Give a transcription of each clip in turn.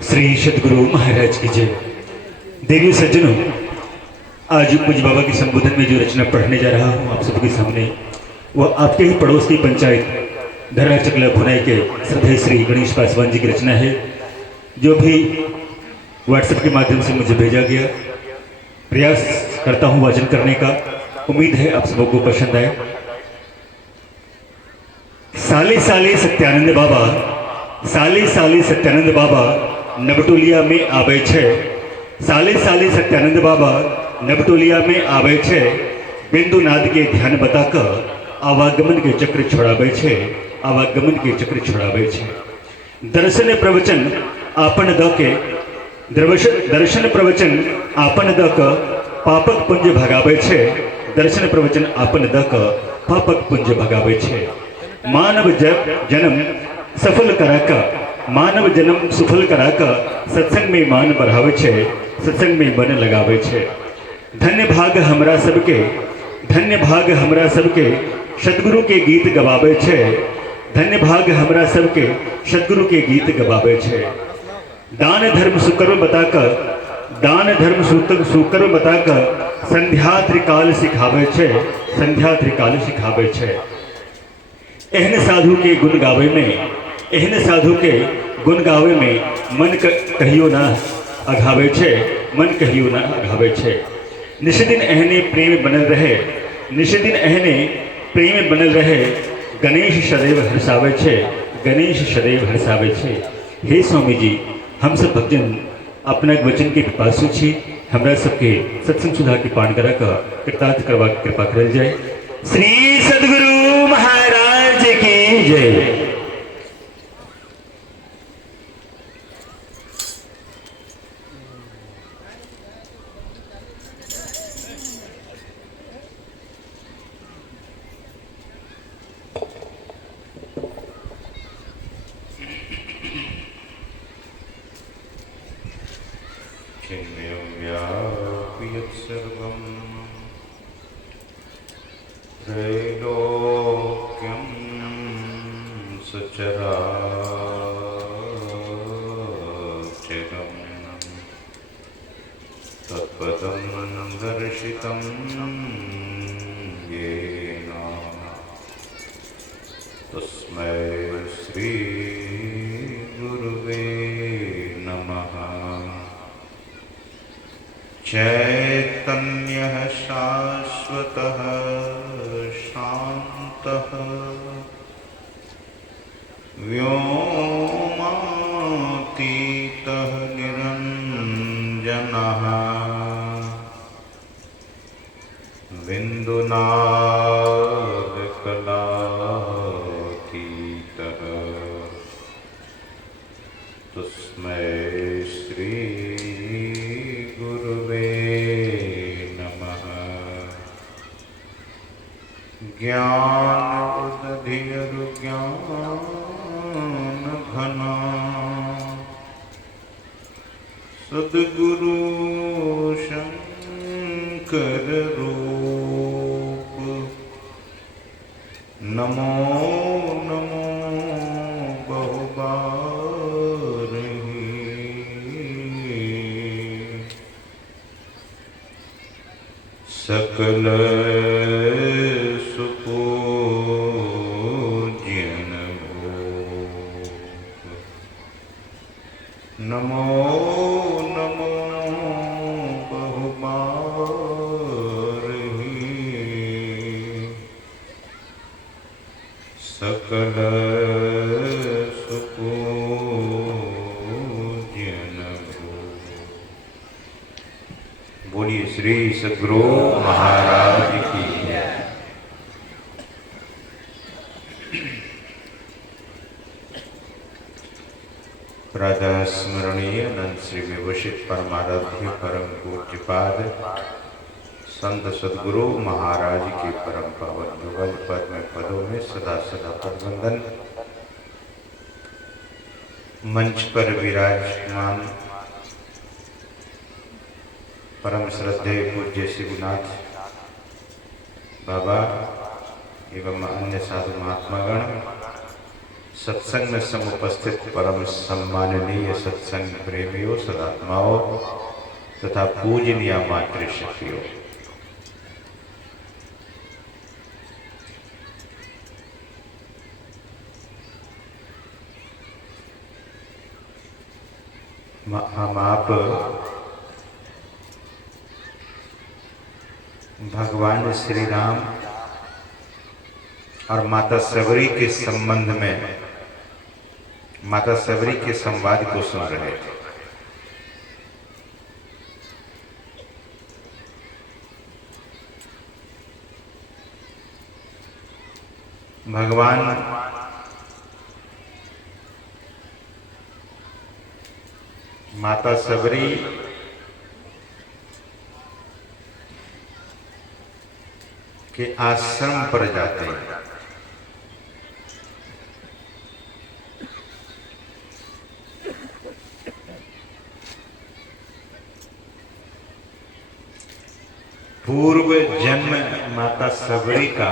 श्री सदगुरु महाराज की जय। देवी सज्जनों, आज पूज्य बाबा के संबोधन में जो रचना पढ़ने जा रहा हूँ आप सबके सामने, वह आपके ही पड़ोस की पंचायत धरा चकला भुनाई के श्रद्धेय श्री गणेश पासवान जी की रचना है, जो भी व्हाट्सएप के माध्यम से मुझे भेजा गया। प्रयास करता हूँ वाचन करने का, उम्मीद है आप सबको पसंद आए। साले साले सत्यानंद बाबा, साले साले सत्यानंद बाबा नबटोलिया में आवे छे। साले साले सत्यानंद बाबा नबटोलिया में आवे छे। बिंदु नाद के ध्यान बताकर आवागमन के चक्र छोड़ावे छे। आवागमन के चक्र छोड़ावे छे। दर्शन प्रवचन आपन द के दर्शन प्रवचन आपन द क पापक पुंज भगावे छे। दर्शन प्रवचन आपन द क पापक पुंज भगावे छे। मानव जन्म सफल कराका, मानव जन्म सफल कराका सत्संग में मान बढ़ावे छे। सत्संग में मन लगावे छे। धन्य भाग हमरा सबके, धन्य भाग हमरा सबके सदगुरु के गीत गवावे छे। धन्य भाग हमरा सबके सदगुरु के गीत गवावे छे। दान धर्म सुकर्म बताकर, दान धर्म सुकर्म बताकर संध्या त्रिकाल सिखावे छे। संध्या त्रिकाल सिखावे छे। एहन साधु के गुण गावे में, एहन साधु के गुण गावे में मन कहियो ना अघावे छे। मन कहियो ना अघावे छे। निष्दिन एहने प्रेम बनल रहे, निष्दिन एहने प्रेम बनल रहे। गणेश सदैव हर्षावे छे। गणेश सदैव हर्षावे छे। हे स्वामी जी, हम सब भक्तजन अपना वचन के पिपासु छी। हमरा सबके सत्संग सुधा के पान करा का कृतार्थ करवा कृपा करल जाए। श्री सदगुरु महाराज की जय। त्रैलोक्यं सचराचरं तत्पदं दर्शितं येन तस्मै श्री गुरुवे नमः। चैतन्यः शाश्वतः शान्तः व्योमातीतः निरञ्जनः बिन्दुनादकलातीतः तस्मै श्री ज्ञानोदधिर्ज्ञानघना सद्गुरु शंकर रूप नमो नमो बहुबारही। सकल नमो नमो बहुबारही। सकल सुपूज्यन बोलिए श्री सद्गुरु महाराज की। प्रातः स्मरणीय अनंत श्री विभूषित परमाराध्य परम पूज्यपाद संत सद्गुरु महाराज के परम पावन युगल पद में पदों में सदा सदा पदवंदन। मंच पर विराजमान परम श्रद्धेय पूज्य शिवनाथ बाबा एवं अन्य साधु महात्मागण, सत्संग में समुपस्थित परम सम्माननीय सत्संग प्रेमियों, सदात्माओं तथा पूजनीय मातृशक्तियों, हम आप भगवान श्री राम और माता सबरी के संबंध में, माता सबरी के संवाद को सुन रहे थे। भगवान माता सबरी के आश्रम पर जाते हैं। पूर्व जन्म माता सबरी का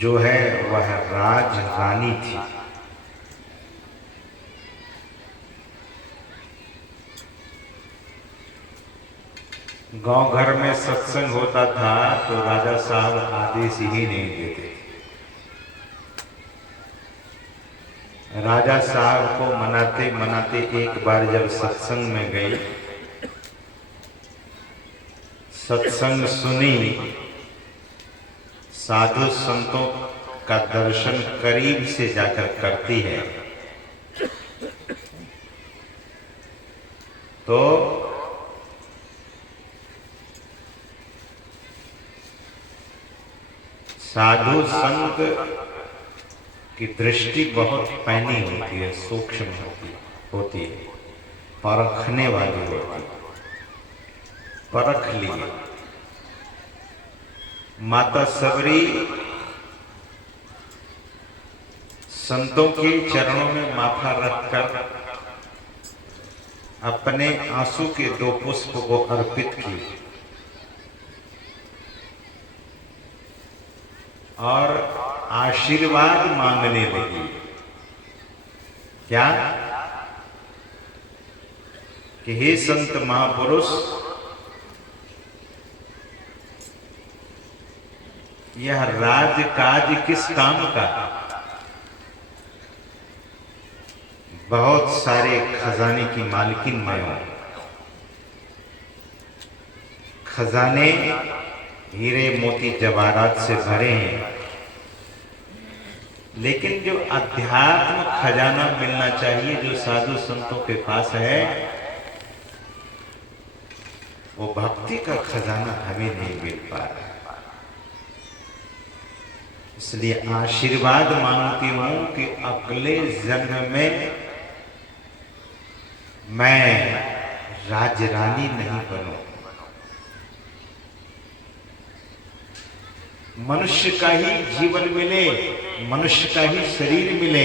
जो है वह राज रानी थी। गांव घर में सत्संग होता था तो राजा साहब आदेश ही नहीं देते। राजा साहब को मनाते मनाते एक बार जब सत्संग में गई, सत्संग सुनी, साधु संतों का दर्शन करीब से जाकर करती है, तो साधु संत की दृष्टि बहुत पैनी होती है, सूक्ष्म होती है, परखने वाली होती है। परख लिए माता सबरी संतों के चरणों में माथा रखकर अपने आंसू के 2 पुष्प को अर्पित की और आशीर्वाद मांगने लगी। क्या? कि हे संत महापुरुष, यह राजकाज किस काम का? बहुत सारे खजाने की मालकिन मैं हूं। खजाने हीरे मोती जवाहरात से भरे हैं, लेकिन जो अध्यात्म खजाना मिलना चाहिए, जो साधु संतों के पास है, वो भक्ति का खजाना हमें नहीं मिल पा रहा। इसलिए आशीर्वाद मांगती हूं कि अगले जन्म में मैं राजरानी नहीं बनूं, मनुष्य का ही जीवन मिले, मनुष्य का ही शरीर मिले,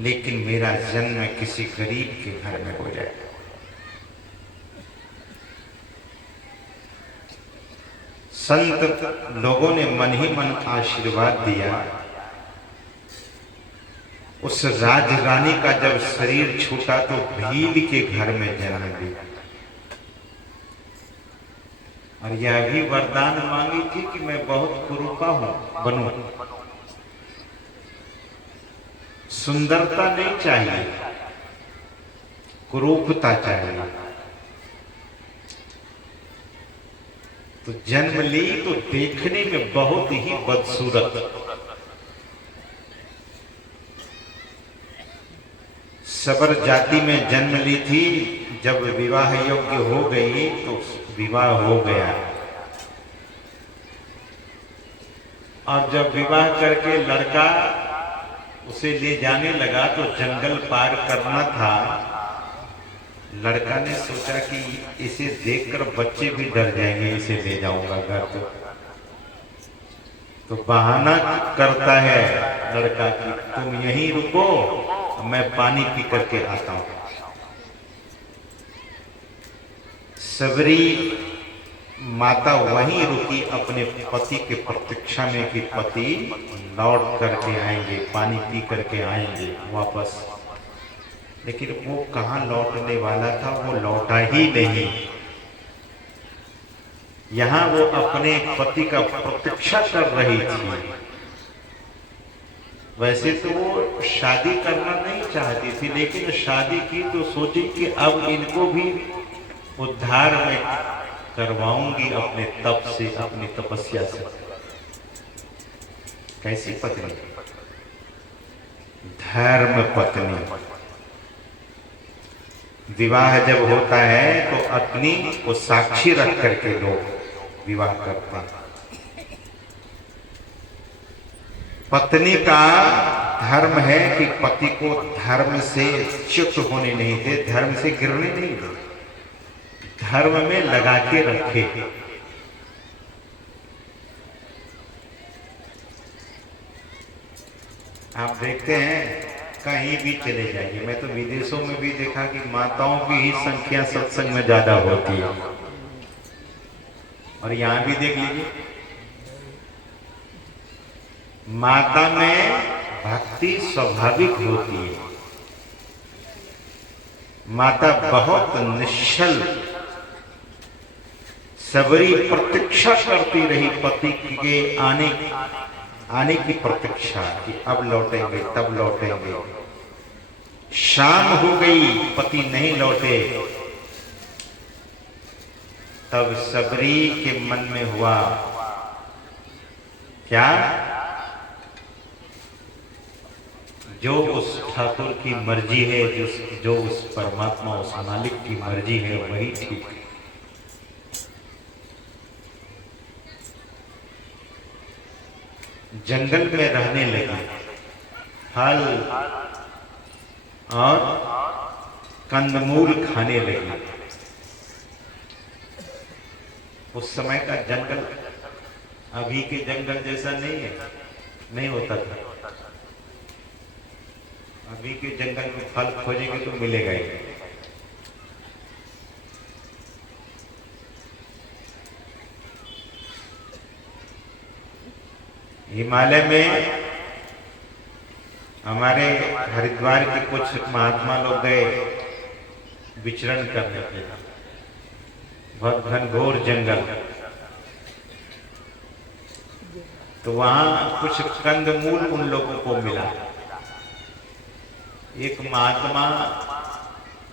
लेकिन मेरा जन्म किसी गरीब के घर में हो जाए। संत लोगों ने मन ही मन आशीर्वाद दिया। उस राजरानी का जब शरीर छूटा तो भील के घर में जन्म लिया, और यह भी वरदान मांगी थी कि मैं बहुत कुरूपा बनूं। सुंदरता नहीं चाहिए, कुरूपता चाहिए। तो जन्म ली तो देखने में बहुत ही बदसूरत, सबर जाति में जन्म ली थी। जब विवाह योग्य हो गई तो विवाह हो गया, और जब विवाह करके लड़का उसे ले जाने लगा तो जंगल पार करना था। लड़का ने सोचा कि इसे देखकर बच्चे भी डर जाएंगे, इसे ले जाऊंगा घर। तो बहाना करता है लड़का कि तुम यहीं रुको, मैं पानी पी करके आता हूं। सबरी माता वहीं रुकी अपने पति के प्रतीक्षा में कि पति लौट करके आएंगे, पानी पी करके आएंगे वापस। लेकिन वो कहाँ लौटने वाला था, वो लौटा ही नहीं। यहाँ वो अपने पति का प्रतीक्षा कर रही थी। वैसे तो वो शादी करना नहीं चाहती थी, लेकिन शादी की तो सोची कि अब इनको भी उद्धार में करवाऊंगी अपने तप से, अपनी तपस्या से। कैसी पत्नी? धर्म पत्नी। विवाह जब होता है तो अग्नि को साक्षी रख करके लोग विवाह करते हैं। पत्नी का धर्म है कि पति को धर्म से च्युत होने नहीं दे, धर्म से गिरने नहीं दे, धर्म में लगा के रखे। आप देखते हैं कहीं भी चले जाइए, मैं तो विदेशों में भी देखा कि माताओं की ही संख्या सत्संग में ज्यादा होती है। और यहां भी देख लीजिए, माता में भक्ति स्वाभाविक होती है। माता बहुत निश्चल सबरी प्रतीक्षा करती रही, पति के आने की प्रतीक्षा कि अब लौटेंगे, तब लौटेंगे। शाम हो गई, पति नहीं लौटे, तब सबरी के मन में हुआ क्या? जो उस ठाकुर की मर्जी है, जो उस परमात्मा, उस मालिक की मर्जी है, वही ठीक है। जंगल में रहने लगी, फल और कंदमूल खाने लगी। उस समय का जंगल अभी के जंगल जैसा नहीं है, नहीं होता था। अभी के जंगल में फल खोजेंगे तो मिलेगा ही। हिमालय में हमारे हरिद्वार के कुछ महात्मा लोग गए विचरण करने के लिए, बहुत घनघोर जंगल। तो वहां कुछ कंदमूल उन लोगों को मिला। एक महात्मा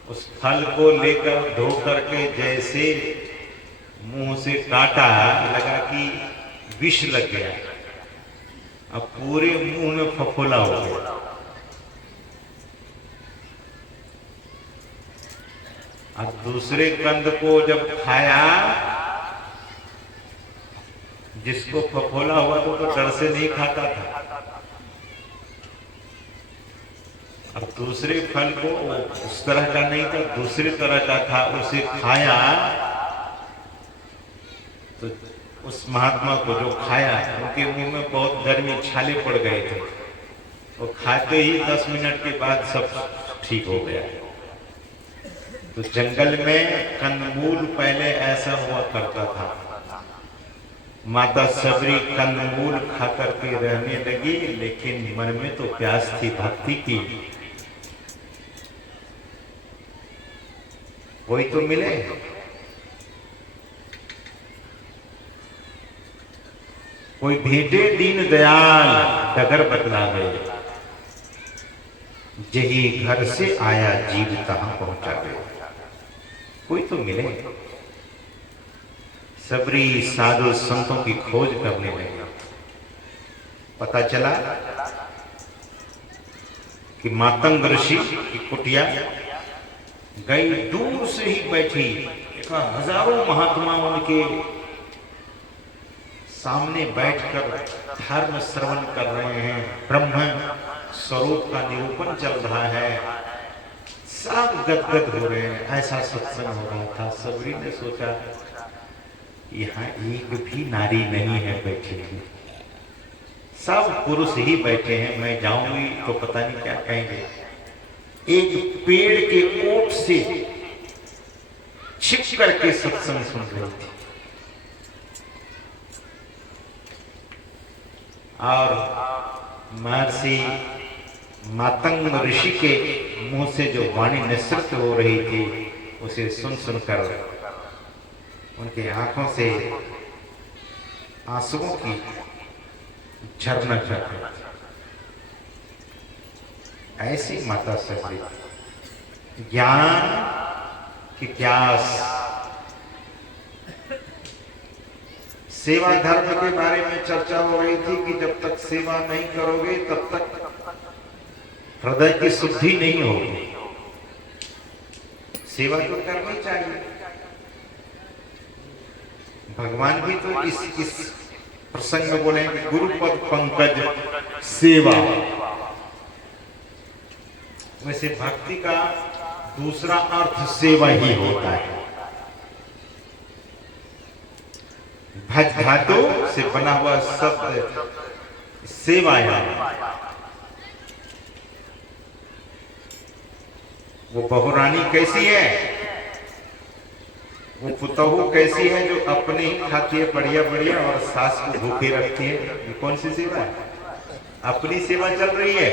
उस फल को लेकर धो करके जैसे मुंह से काटा, लगा कि विष लग गया। अब पूरे मुंह में फफोला हो गया। अब दूसरे कंद को जब खाया, जिसको फफोला हुआ तो डर से नहीं खाता था। अब दूसरे फल को, उस तरह का नहीं था, दूसरे तरह का था, उसे खाया तो उस महात्मा को जो खाया, उनके मुंह में बहुत गर्मी, छाले पड़ गए थे। वो खाते ही 10 मिनट के बाद सब ठीक हो गया। तो जंगल में कंदमूल पहले ऐसा हुआ करता था। माता सबरी कंदमूल खा करके रहने लगी, लेकिन मन में तो प्यास थी भक्ति की। कोई तो मिले। कोई भेटे दीन दयाल डगर बतलावे, जही घर से आया जीव तहां पहुंचा गए। कोई तो मिले। सबरी साधु संतों की खोज करने लगे। पता चला कि मातंग ऋषि की कुटिया गई, दूर से ही बैठी, हजारों महात्मा उनके सामने बैठकर धर्म श्रवण कर रहे हैं। ब्रह्म स्वरूप का निरूपण चल रहा है, सब गदगद हो रहे हैं। ऐसा सत्संग हो रहा था। सबरी ने सोचा यहाँ एक भी नारी नहीं है बैठी हुई, सब पुरुष ही बैठे हैं। मैं जाऊंगी तो पता नहीं क्या कहेंगे। एक पेड़ के ओट से छिप करके सत्संग सुन रही थी। और महर्षि मातंग ऋषि के मुंह से जो वाणी निसृत हो रही थी उसे सुन सुनकर उनके आंखों से आंसुओं की झरना झर रही थी। ऐसी माता सबरी ज्ञान की प्यास, सेवा धर्म के बारे में चर्चा हो रही थी कि जब तक सेवा नहीं करोगे तब तक हृदय की शुद्धि नहीं होगी। सेवा तो करनी चाहिए। भगवान भी तो इस प्रसंग में बोले कि गुरुपद पंकज सेवा। वैसे भक्ति का दूसरा अर्थ सेवा ही होता है। भज धातु से बना हुआ शब्द सेवाया। वो बहुरानी कैसी है, वो पुतहू कैसी है जो अपने ही खाती है बढ़िया बढ़िया और सास को भूखे रखती है। ये कौन सी सेवा है? अपनी सेवा चल रही है।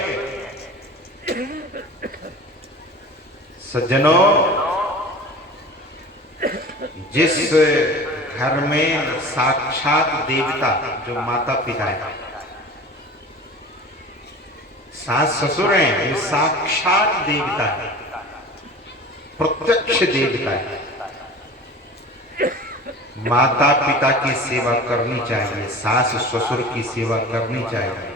सज्जनों, जिस घर में साक्षात देवता जो माता पिता है, सास ससुर हैं, ये साक्षात देवता है, प्रत्यक्ष देवता है। माता पिता की सेवा करनी चाहिए, सास ससुर की सेवा करनी चाहिए।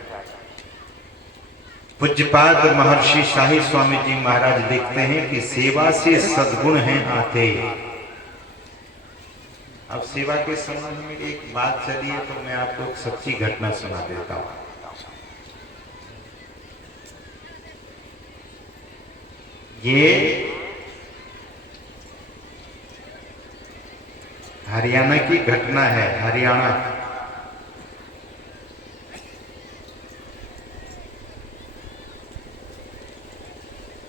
पूज्यपाद महर्षि शाही स्वामी जी महाराज देखते हैं कि सेवा से सद्गुण हैं आते। अब सेवा के संबंध में एक बात चली है तो मैं आपको एक सच्ची घटना सुना देता हूं। ये हरियाणा की घटना है। हरियाणा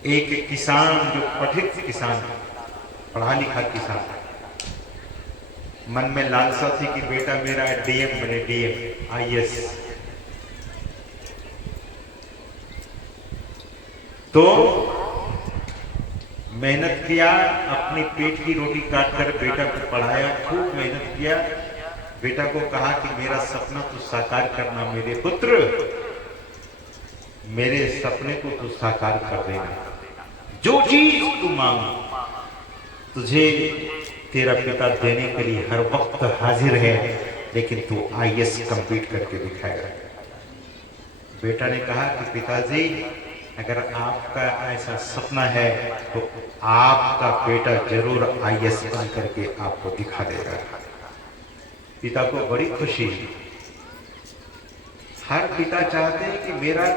एक किसान जो पठित किसान, पढ़ा लिखा किसान, मन में लालसा थी कि बेटा मेरा डीएम बने, डीएम आईएएस। तो मेहनत किया, अपनी पेट की रोटी काट कर बेटा को पढ़ाया, खूब मेहनत किया। बेटा को कहा कि मेरा सपना तू साकार करना मेरे पुत्र, मेरे सपने को तू साकार कर देना। जो चीज तू मांग तुझे तेरा पिता देने के लिए हर वक्त हाजिर है, लेकिन तू आईएएस कंप्लीट करके दिखाएगा। बेटा ने कहा कि पिताजी, अगर आपका ऐसा सपना है तो आपका बेटा जरूर आईएएस बन करके आपको दिखा देगा। पिता को बड़ी खुशी। हर पिता चाहते हैं कि मेरा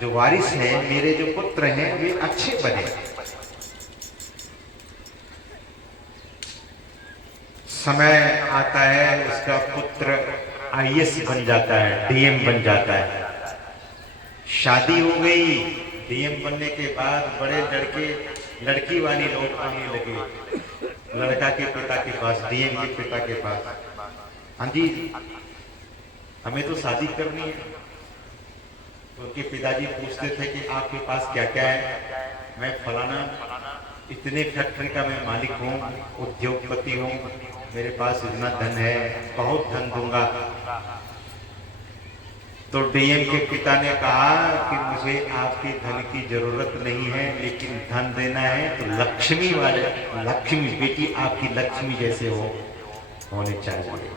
जो वारिस है, मेरे जो पुत्र हैं, वे अच्छे बने। समय आता है उसका पुत्र आईएएस बन जाता है, डीएम बन जाता है। शादी हो गई, डीएम बनने के बाद बड़े लड़की वाली लोग आने लगे लड़का के पिता के पास, डीएम के पिता के पास। हाँ जी, हमें तो शादी करनी है। उनके पिताजी पूछते थे कि आपके पास क्या क्या है? मैं फलाना इतने फैक्ट्री का मैं मालिक हूँ, उद्योगपति हूँ, मेरे पास इतना धन है, बहुत धन दूंगा। तो डीएम के पिता ने कहा कि मुझे आपके धन की जरूरत नहीं है, लेकिन धन देना है तो लक्ष्मी वाले, लक्ष्मी बेटी आपकी लक्ष्मी जैसे होने चाहिए,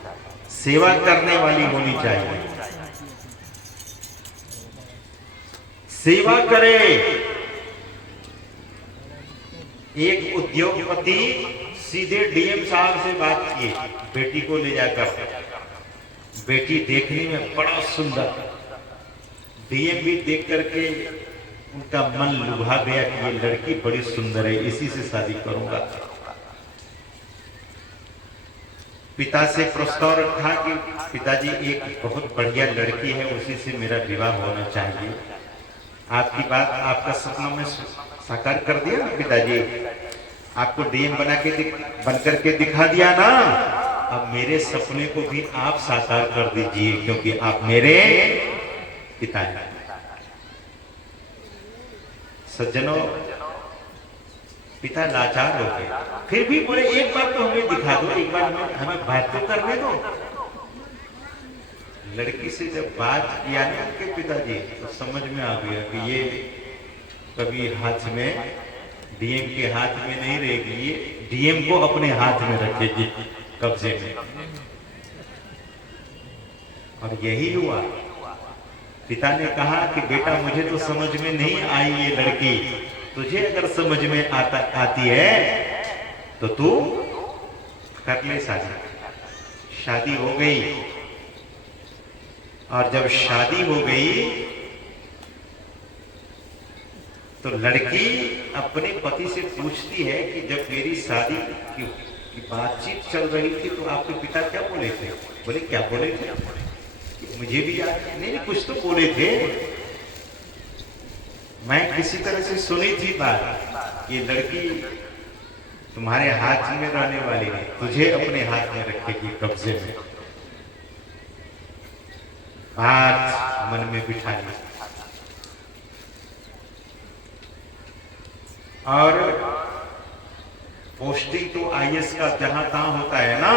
सेवा करने वाली होनी चाहिए। सेवा करे। एक उद्योगपति सीधे डीएम साहब से बात किए बेटी को ले जाकर। बेटी देखने में बड़ा सुंदर, डीएम भी देख करके उनका मन लुभा गया कि ये लड़की बड़ी सुंदर है, इसी से शादी करूंगा। पिता से प्रस्ताव रखा कि पिताजी एक बहुत बढ़िया लड़की है, उसी से मेरा विवाह होना चाहिए। आपकी बात, आपका सपना में साकार कर दिया ना पिताजी, आपको डीएम बन करके दिखा दिया ना। अब मेरे सपने को भी आप साकार कर दीजिए, क्योंकि आप मेरे पिता है। सज्जनों, पिता लाचार हो गए, फिर भी बोले एक बार तो हमें दिखा दो, एक बार हमें बात तो करने दो। लड़की से जब बात किया ना उनके पिताजी, तो समझ में आ गया कि ये कभी हाथ में, डीएम के हाथ में नहीं रहेगी, ये डीएम को अपने हाथ में रखेगी, कब्जे में। और यही हुआ। पिता ने कहा कि बेटा मुझे तो समझ में नहीं आई ये लड़की, तुझे अगर समझ में आती है तो तू कर ले शादी। शादी हो गई, और जब शादी हो गई तो लड़की अपने पति से पूछती है कि जब मेरी शादी की बातचीत चल रही थी तो आपके पिता क्या बोले थे? बोले क्या बोले थे? मुझे भी याद नहीं, कुछ तो बोले थे, मैं किसी तरह से सुनी थी बात, ये लड़की तुम्हारे हाथ में रहने वाली नहीं, तुझे अपने हाथ में रखेगी, कब्जे में। बात मन में बिठा ली, और पोस्टिंग तो आईएएस का जहां तहां होता है ना,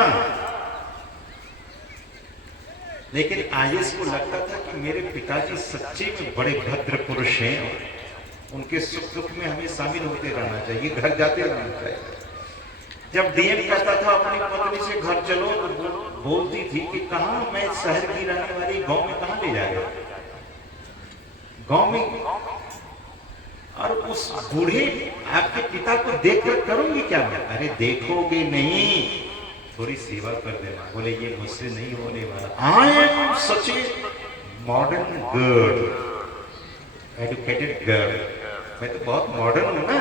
लेकिन आईएएस को लगता था कि मेरे पिताजी सच्चे में बड़े भद्र पुरुष हैं, उनके सुख दुख में हमें शामिल होते रहना चाहिए, घर जाते रहना चाहिए। जब डीएम कहता था अपनी पत्नी से घर चलो, तो बोलती थी कि कहां, मैं शहर की रहने वाली, गांव में कहां ले जाएगा, गांव में। और उस बूढ़े आपके पिता को देख कर करूंगी क्या मैं? अरे देखोगे नहीं, थोड़ी सेवा कर देना। बोले ये मुझसे नहीं होने वाला। I am such a modern girl, educated girl, मैं तो बहुत मॉडर्न हूं ना,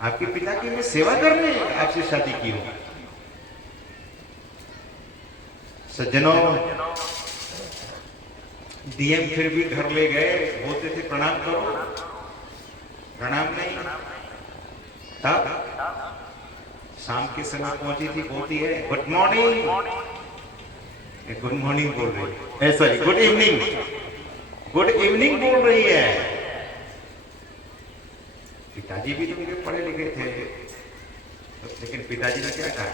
आपके पिता की मैं सेवा करने आपसे शादी की हूं। सज्जनों, डीएम फिर भी घर ले गए, बोलते थे प्रणाम करो, प्रणाम नहीं। तब शाम के समय पहुंची थी, बोलती है गुड मॉर्निंग, गुड मॉर्निंग बोल रही है, sorry good evening, good evening बोल रही है। पिताजी भी तो मेरे पढ़े लिखे थे, लेकिन पिताजी ने क्या कहा?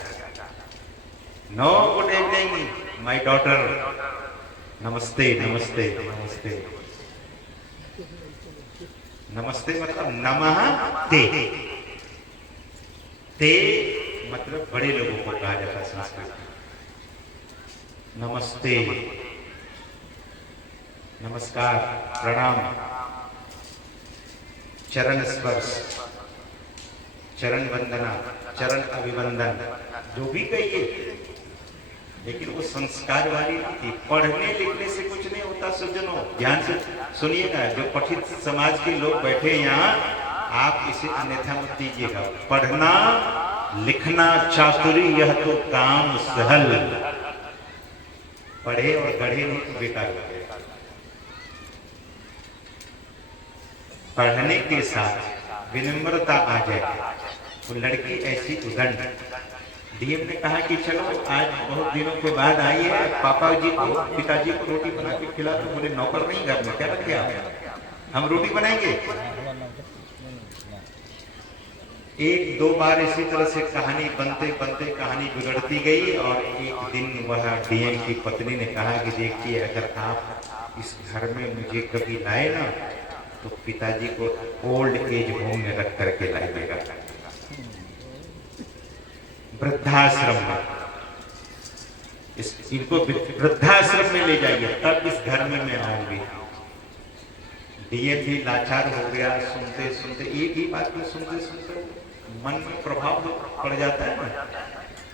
No good evening my daughter, नमस्ते नमस्ते नमस्ते। नमस्ते मतलब नमः ते, ते मतलब बड़े लोगों को कहा जाता है संस्कृत में। नमस्ते, नमस्कार, प्रणाम, चरण स्पर्श, चरण वंदना, चरण अभिवंदन, जो भी कहिए, लेकिन वो संस्कार वाली नहीं थी। पढ़ने लिखने से कुछ नहीं होता सज्जनों, ध्यान से सुनिएगा, जो पठित समाज के लोग बैठे यहाँ, आप इसे अन्यथा मत दीजिएगा। पढ़ना लिखना चातुरी यह तो काम सहल, पढ़े और गढ़े नहीं तो बेकार हो गए। पढ़ने के साथ विनम्रता आ जाए। तो लड़की ऐसी उदंड, डीएम ने कहा कि चलो आज बहुत दिनों के बाद आई है, पापा जी को, पिताजी को रोटी बना के खिला। तो बोले नौकर नहीं घर में, क्या रखे आप, हम रोटी बनाएंगे। एक दो बार इसी तरह से कहानी बनते बनते कहानी बिगड़ती गई, और एक दिन वह डीएम की पत्नी ने कहा कि देखिए, अगर आप इस घर में मुझे कभी लाए ना, तो पिताजी को ओल्ड एज होम में रख करके लाइएगा, वृद्धाश्रम में, इनको वृद्धाश्रम में ले जाइए, तब इस घर में मैं आऊंगी। डीएम भी लाचार हो गया, सुनते सुनते, एक ही बात को सुनते सुनते मन में प्रभाव पड़ जाता है ना।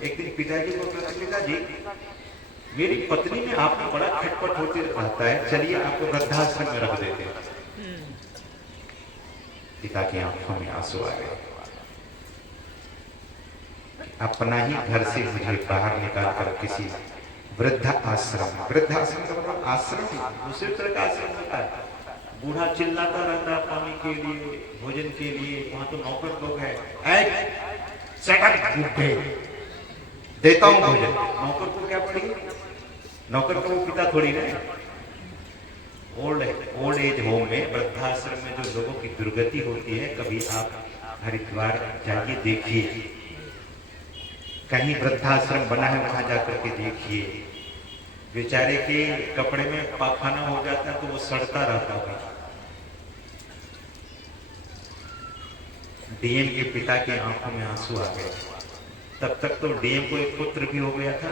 एक दिन पिताजी को कहते, पिताजी मेरी पत्नी में आपको बड़ा खटपट होते रहता है, चलिए आपको वृद्धाश्रम में रख देते हैं। पिता की आंखों में आंसू आ गए। अपना ही घर से मुझे बाहर निकाल कर किसी वृद्धा आश्रम, वृद्धाश्रम का मतलब आश्रम, दूसरे तरह का आश्रम होता है। बूढ़ा चिल्लाता रहता है पानी के लिए, भोजन के लिए, वहां तो नौकर लोग हैं, देता हूं भोजन। नौकर को क्या पड़ी, नौकर का वो पिता थोड़ी रहे, ओल्ड एज होम में, वृद्धाश्रम में जो लोगों की दुर्गति होती है, कभी आप हरिद्वार जाइए, देखिए, कहीं वृद्धाश्रम बना है वहां जाकर के देखिए, बेचारे के कपड़े में पाखाना हो जाता है तो वो सड़ता रहता है। डीएम के पिता के आंखों में आंसू आ गए। तब तक तो डीएम को एक पुत्र भी हो गया था,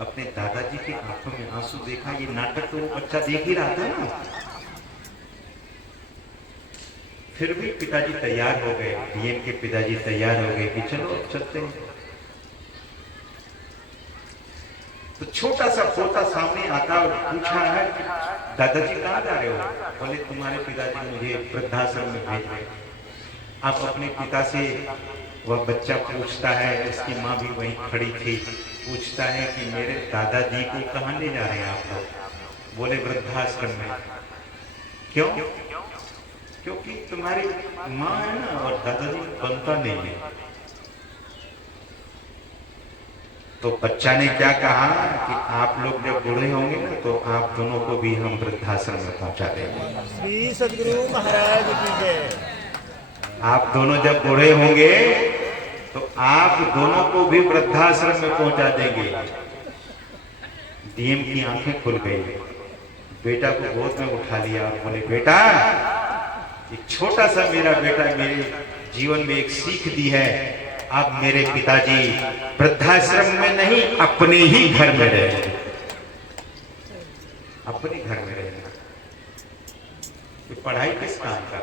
अपने दादाजी की आंखों में आंसू देखा। ये नाटक तो वो बच्चा देख ही रहा था ना। फिर भी पिताजी तैयार हो गए, डीएम के पिताजी तैयार हो गए कि चलो अब चलते हैं। तो छोटा सा पोता सामने आता और पूछा है, दादाजी कहाँ जा रहे हो? बोले तुम्हारे पिताजी मुझे वृद्धाश्रम में भेज रहे। आप अपने पिता से, वह बच्चा पूछता है, उसकी माँ भी वहीं खड़ी थी, पूछता है कि मेरे दादाजी को कहाँ ले जा रहे हैं आप लोग? बोले वृद्धाश्रम में। क्यों? क्योंकि तुम्हारी माँ है ना और दादाजी बनता नहीं है। तो बच्चा ने क्या कहा कि आप लोग जब बूढ़े होंगे ना तो आप दोनों को भी हम वृद्धाश्रम में पहुंचा देंगे। श्री सदगुरु महाराज की जय। आप दोनों जब बूढ़े होंगे तो आप दोनों को भी वृद्धाश्रम में पहुंचा देंगे। डीएम की आंखें खुल गई, बेटा को गोद में उठा लिया और बोले, बेटा, एक छोटा सा मेरा बेटा मेरे जीवन में एक सीख दी है। अब मेरे पिताजी वृद्धाश्रम में नहीं, अपने ही घर में रहेंगे, अपने घर में रहेंगे। तो पढ़ाई किस काम का?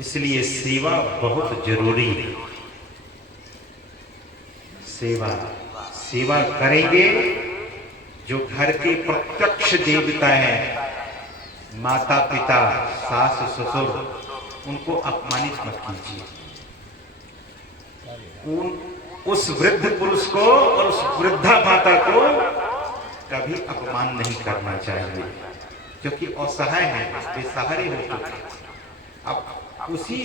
इसलिए सेवा बहुत जरूरी है। सेवा करेंगे। जो घर के प्रत्यक्ष देवता हैं, माता पिता, सास ससुर, उनको अपमानित मत कीजिए। उस वृद्ध पुरुष को और उस वृद्धा माता को कभी अपमान नहीं करना चाहिए, क्योंकि असहाय है, बेसहारे हो चुके। अब उसी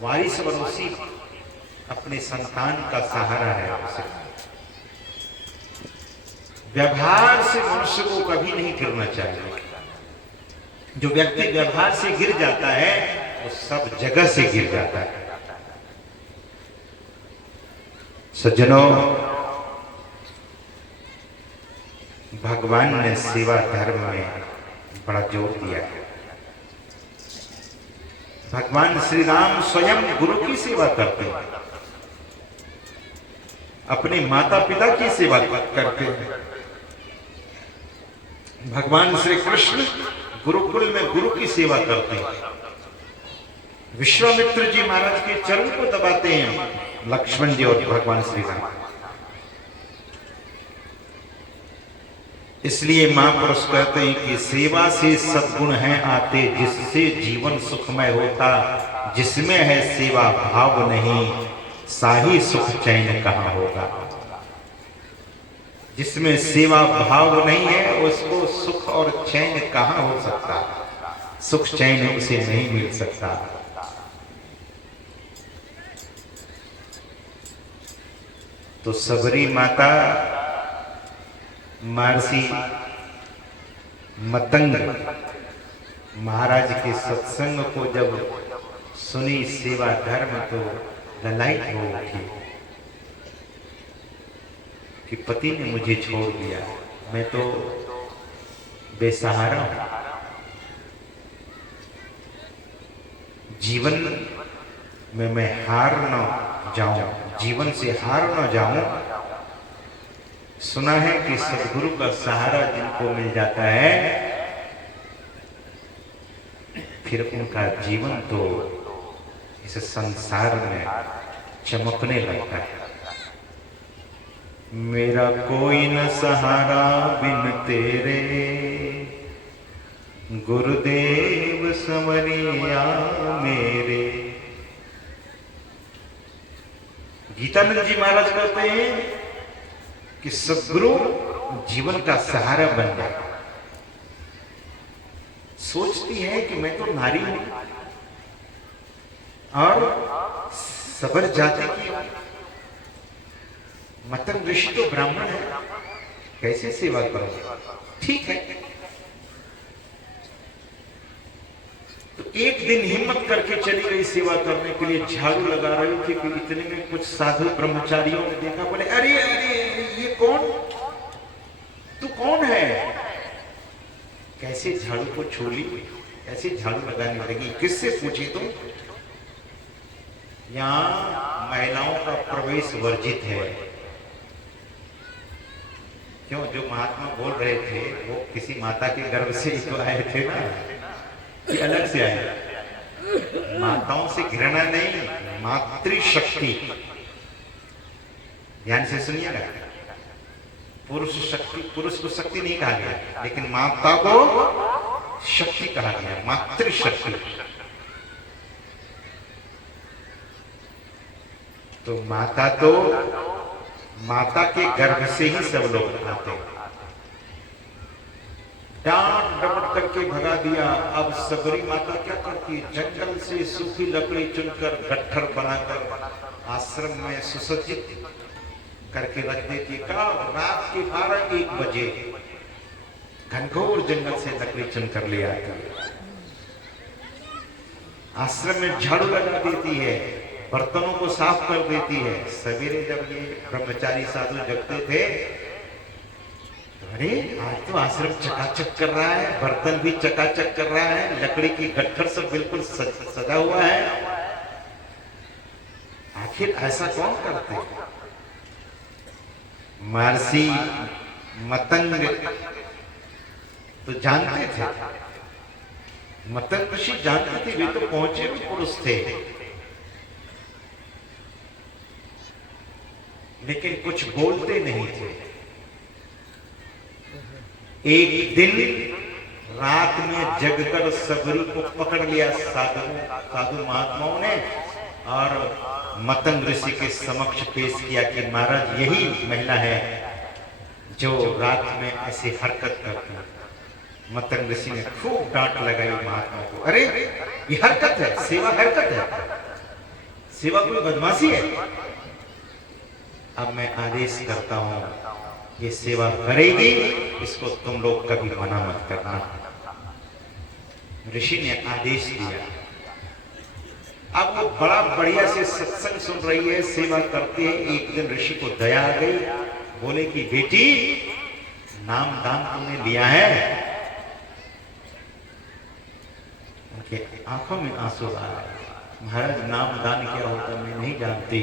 वारिस और उसी अपने संतान का सहारा है। उसे व्यवहार से मनुष्य को कभी नहीं गिरना चाहिए। जो व्यक्ति व्यवहार से गिर जाता है वो सब जगह से गिर जाता है। सज्जनों, भगवान ने सेवा धर्म में बड़ा जोर दिया है। भगवान श्री राम स्वयं गुरु की सेवा करते हैं, अपने माता पिता की सेवा करते हैं। भगवान श्री कृष्ण गुरुकुल में गुरु की सेवा करते हैं। विश्वामित्र जी महाराज के चरण को दबाते हैं लक्ष्मण जी और भगवान श्री राम। इसलिए महापुरुष कहते हैं कि सेवा से सद्गुण हैं आते, जिससे जीवन सुखमय होता। जिसमें है सेवा भाव नहीं, साही सुख चैन कहाँ होगा। जिसमें सेवा भाव नहीं है उसको सुख और चैन कहाँ हो सकता, सुख चैन उसे नहीं मिल सकता। तो सबरी माता महर्षि मतंग महाराज के सत्संग को जब सुनी सेवा धर्म, तो ललायित हो उठी कि पति ने मुझे छोड़ दिया, मैं तो बेसहारा हूं। जीवन में मैं हार न जाऊं, जीवन से हार न जाऊं। सुना है कि सदगुरु का सहारा जिनको मिल जाता है, फिर उनका जीवन तो इस संसार में चमकने लगता है। मेरा कोई न सहारा बिन तेरे, गुरुदेव संवरिया मेरे। गीतानंद जी महाराज कहते हैं कि सद्गुरु जीवन का सहारा बन जाए। सोचती है कि मैं तो नारी हूं और सबर जाति की हूं, मतंग ऋषि तो ब्राह्मण है, कैसे सेवा करूं? ठीक है, एक दिन हिम्मत करके चली गई सेवा करने के लिए, झाड़ू लगा रही थी कि इतने में कुछ साधु ब्रह्मचारियों ने देखा, बोले अरे अरे ये कौन, तू कौन है? कैसे झाड़ू को छोड़ी, ऐसे झाड़ू लगाने लगी। किससे पूछी तुम? यहाँ महिलाओं का प्रवेश वर्जित है। क्यों? जो महात्मा बोल रहे थे वो किसी माता के गर्भ से ही तो आए थे ना, कि अलग से आए। माताओं से घृणा नहीं, मातृशक्ति। ध्यान से सुनिएगा, पुरुष शक्ति, पुरुष को शक्ति नहीं कहा गया, लेकिन माता को शक्ति कहा गया, मातृशक्ति। तो माता के गर्भ से ही सब लोग आते हैं। डांट डपट करके भगा दिया। अब सबरी माता क्या करती है? जंगल से सूखी लकड़ी चुनकर गट्ठर बनाकर आश्रम में सुसज्जित करके रख देती है। रात के 12-1 बजे घनघोर जंगल से लकड़ी चुनकर ले आती है, आश्रम में झाड़ू लगा देती है, बर्तनों को साफ कर देती है। सवेरे जब ये ब्रह्मचारी साधु जगते थे, अरे आज तो आश्रम चकाचक कर रहा है, बर्तन भी चकाचक कर रहा है, लकड़ी की गट्ठर सब बिल्कुल सजा हुआ है। आखिर ऐसा कौन करते हैं? महर्षि मतंग तो जानते थे, मतंग ऋषि जानते थे, वे तो पहुंचे हुए पुरुष थे, लेकिन कुछ बोलते नहीं थे। एक दिन रात में जगकर सबरी को पकड़ लिया साधु महात्माओं ने, और मतंग ऋषि के समक्ष पेश किया कि महाराज यही महिला है जो रात में ऐसी हरकत करती है। मतंग ऋषि ने खूब डांट लगाई महात्मा को, अरे ये हरकत है, सेवा हरकत है, सेवा कोई बदमाशी है। अब मैं आदेश करता हूं, ये सेवा करेगी, इसको तुम लोग कभी मना मत करना। ऋषि ने आदेश दिया। अब वो बड़ा बढ़िया से सत्संग सुन रही है, सेवा करती है। एक दिन ऋषि को दया आ गई, बोले कि बेटी नाम दान तुमने लिया है? उनके आंखों में आंसू आ रहे। महाराज नाम दान क्या होता मैं नहीं जानती।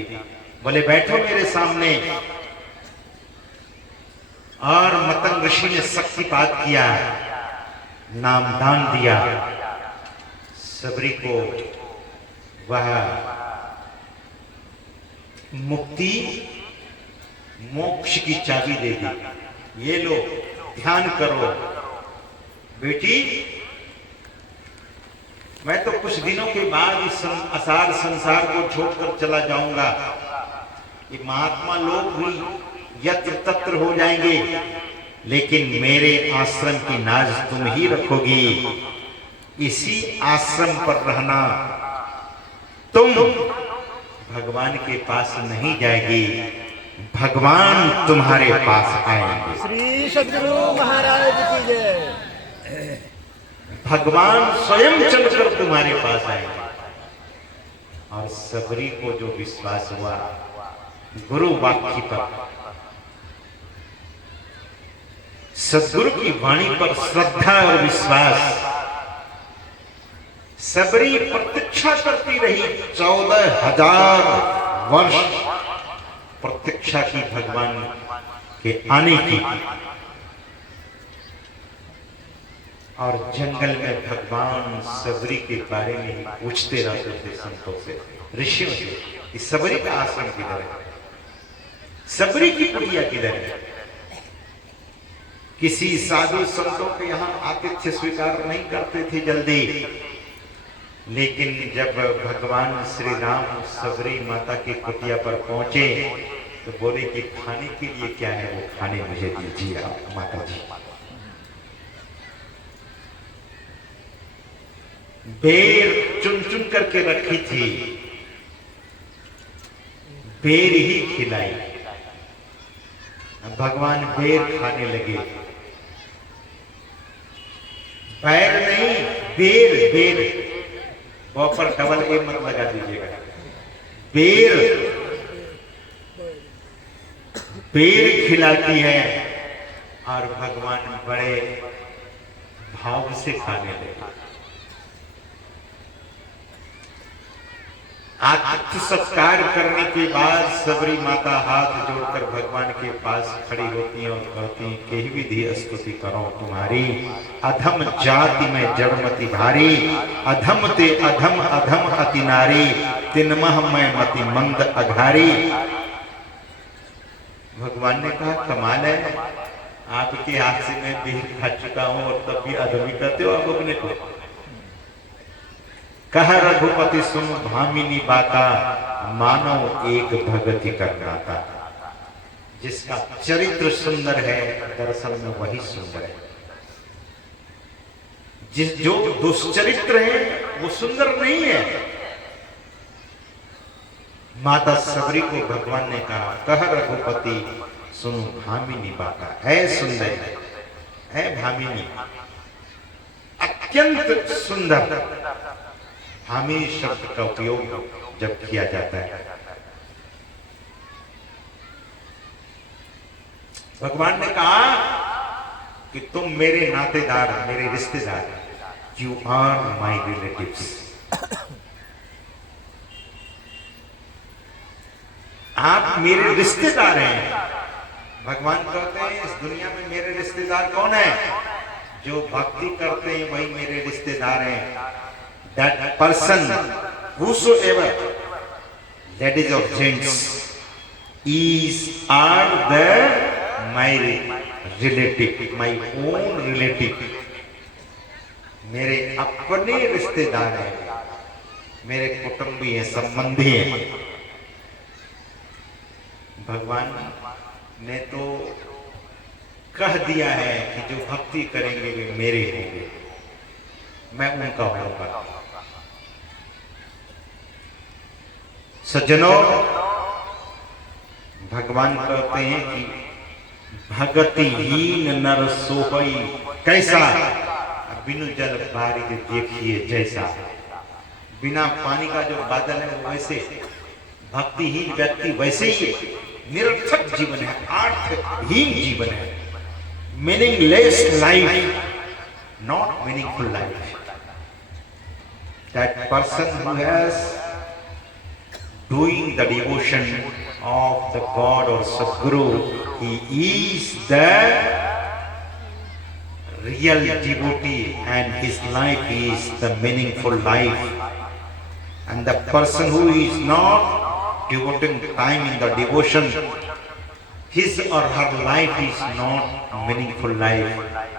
बोले बैठो मेरे सामने। और मतंग ऋषि ने शक्तिपात किया, नाम दान दिया। सबरी को वह मुक्ति मोक्ष की चाबी दे दी। ये लो, ध्यान करो बेटी, मैं तो कुछ दिनों के बाद इस असार संसार को छोड़कर चला जाऊंगा। ये महात्मा लोग भी यत्र तत्र हो जाएंगे, लेकिन मेरे आश्रम की नाज तुम ही रखोगी। इसी आश्रम पर रहना, तुम भगवान के पास नहीं जाएगी, भगवान तुम्हारे पास आएंगे। श्री सद्गुरु महाराज की जय। भगवान स्वयं चलकर तुम्हारे पास आएंगे। और सबरी को जो विश्वास हुआ गुरु वाक्य पर, सद्गुरु की वाणी पर श्रद्धा और विश्वास, सबरी प्रतीक्षा करती रही। 14,000 वर्ष प्रतीक्षा की भगवान के आने की। और जंगल में भगवान सबरी के बारे में पूछते रहते थे संतों से, ऋषियों से, कि सबरी का आश्रम किधर है, सबरी की कुटिया किधर है। किसी साधु संतों के यहाँ आतिथ्य स्वीकार नहीं करते थे जल्दी, लेकिन जब भगवान श्री राम सबरी माता की कुटिया पर पहुंचे तो बोले कि खाने के लिए क्या है, वो खाने मुझे दीजिए आप माता जी। बेर चुन चुन करके रखी थी, बेर ही खिलाई। भगवान बेर खाने लगे। बैर नहीं, बेर बेर ब पर डबल ए मत लगा दीजिएगा। बेर, बेर खिलाती है और भगवान बड़े भाव से खाने लगे। आतिथ्य सत्कार करने के बाद सबरी माता हाथ जोड़कर भगवान के पास खड़ी होती हैं और कहती हैं, केहि विधि स्तुति करो तुम्हारी, अधम जाति में जड़मति भारी, अधम ते अधम अधम अति नारी, तिनमह में मति मंद अघारी। भगवान ने कहा कमाल है, आपके हाथ से मैं बेर खा चुका हूं और तब भी अधमी कहते हो आप अपने को। कह रघुपति सुन भामिनी बाता, मानव एक भगति करनाता। जिसका चरित्र सुंदर है दरअसल में वही सुंदर है, जो दुष्चरित्र है वो सुंदर नहीं है। माता सबरी को भगवान ने कहा, कह रघुपति सुनो भामिनी बाता, है सुंदर है भामिनी, अत्यंत सुंदर। भामिनी शब्द का उपयोग जब किया जाता है, भगवान ने कहा कि तुम मेरे नातेदार, मेरे रिश्तेदार, यू आर माई रिलेटिव्स। आप मेरे रिश्तेदार हैं। भगवान कहते हैं इस दुनिया में मेरे रिश्तेदार कौन है? जो भक्ति करते हैं वही मेरे रिश्तेदार हैं। That person, whosoever, ladies or gents, are my relative, my own relative. मेरे अपने रिश्तेदार हैं, मेरे कुटुंबी हैं, संबंधी हैं। भगवान ने तो कह दिया है कि जो भक्ति करेंगे वे मेरे होंगे, मैं उनका होऊंगा। सज्जनों, भगवान कहते हैं कि भगतिहीन नर सोहई कैसा, बिनु जल बारिश देखिए जैसा। बिना पानी का जो बादल है वो वैसे, भक्तिहीन व्यक्ति वैसे ही है। निरर्थक जीवन है, अर्थहीन जीवन है, meaningless life, not meaningful life. That person who has doing the devotion of the God or Sadguru, he is the real devotee and his life is the meaningful life. And the person who is not devoting time in the devotion, his or her life is not meaningful life.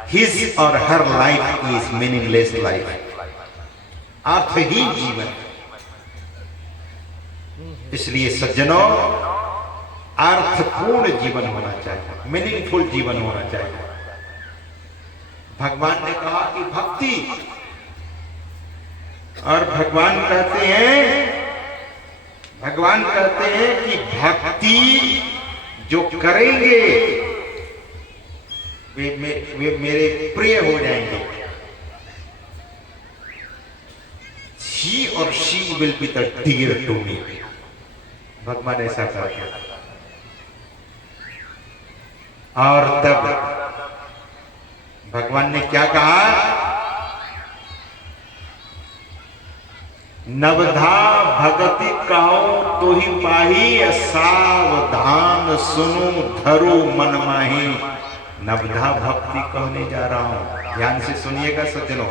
His or her life is meaningless life. अर्थहीन जीवन। इसलिए सज्जनों, अर्थपूर्ण जीवन होना चाहिए, meaningful जीवन होना चाहिए। भगवान ने कहा कि भक्ति, और भगवान कहते हैं कि भक्ति जो करेंगे वे मेरे प्रिय हो जाएंगे। He or she will be the dear to me. भगवान ऐसा कहते हैं। और तब भगवान ने क्या कहा? नवधा भगति कहो तो ही पाही, सावधान सुनो धरो मन माही। नवधा भक्ति कहने जा रहा हूं, ध्यान से सुनिएगा सज्जनों।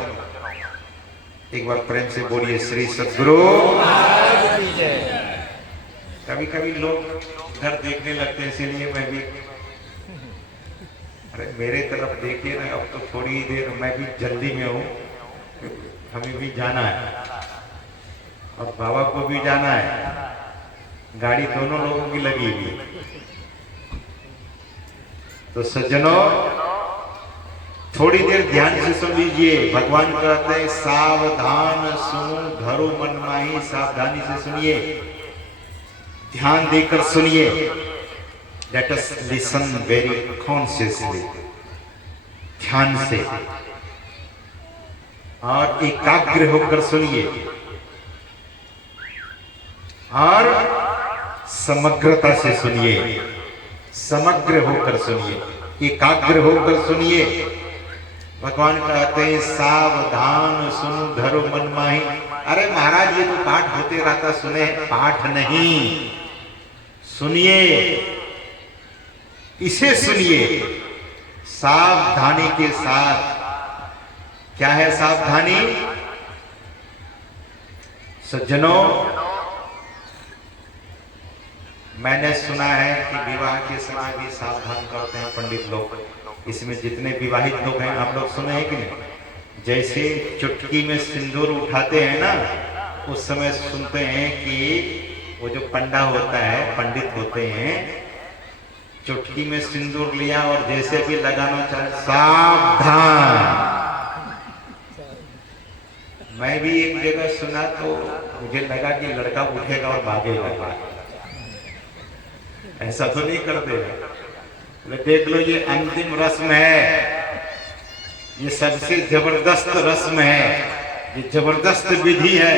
एक बार प्रेम से बोलिए श्री सद्गुरु। कभी कभी लोग घर देखने लगते हैं, इसीलिए मैं भी, अरे मेरे तरफ देखिए ना, अब तो थोड़ी ही देर, मैं भी जल्दी में हूँ, हमें भी जाना है और बाबा को भी जाना है। गाड़ी दोनों लोगों की लगी हुई है। तो सज्जनों, थोड़ी देर ध्यान से सुन लीजिए। भगवान कहते हैं सावधान सुनो धरो मन माही। सावधानी से सुनिए, ध्यान देकर सुनिए। Let us listen very consciously, ध्यान से और एकाग्र होकर सुनिए। और समग्रता से सुनिए, समग्र होकर सुनिए, एकाग्र होकर सुनिए। भगवान कहते हैं सावधान सुन धरो मन माही। अरे महाराज ये तो पाठ होते रहता, सुने? पाठ नहीं, सुनिए, इसे सुनिए सावधानी के साथ। क्या है सावधानी? सज्जनों, मैंने सुना है कि विवाह के समय भी सावधान करते हैं पंडित लोग। इसमें जितने विवाहित लोग हैं, आप लोग सुने हैं कि नहीं? जैसे चुटकी में सिंदूर उठाते हैं ना, उस समय सुनते हैं कि वो जो पंडा होता है, पंडित होते हैं, चुटकी में सिंदूर लिया और जैसे भी लगाना चाहे, सावधान। मैं भी एक जगह सुना तो मुझे लगा कि लड़का उठेगा और भागेगा। ऐसा तो नहीं करते। देख लो, ये अंतिम रस्म है, ये सबसे जबरदस्त रस्म है, ये जबरदस्त विधि है।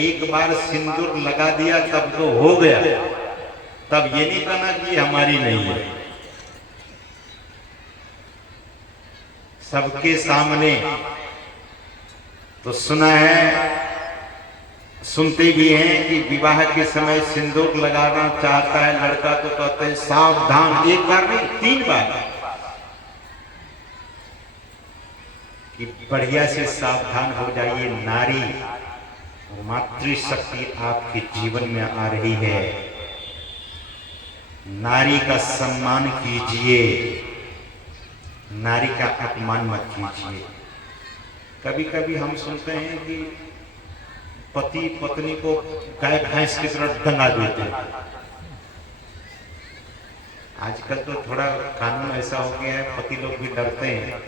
एक बार सिंदूर लगा दिया तब तो हो गया, तब ये नहीं कहना कि हमारी नहीं है। सबके सामने तो सुना है, सुनते भी हैं कि विवाह के समय सिंदूर लगाना चाहता है लड़का तो कहते हैं सावधान। एक बार नहीं, 3 बार कि बढ़िया से सावधान हो जाइए। नारी मातृशक्ति आपके जीवन में आ रही है, नारी का सम्मान कीजिए, नारी का अपमान मत कीजिए। कभी कभी हम सुनते हैं कि पति पत्नी को गाय भैंस की तरह दंगा देते हैं। आजकल तो थोड़ा कानून ऐसा हो गया है, पति लोग भी डरते हैं,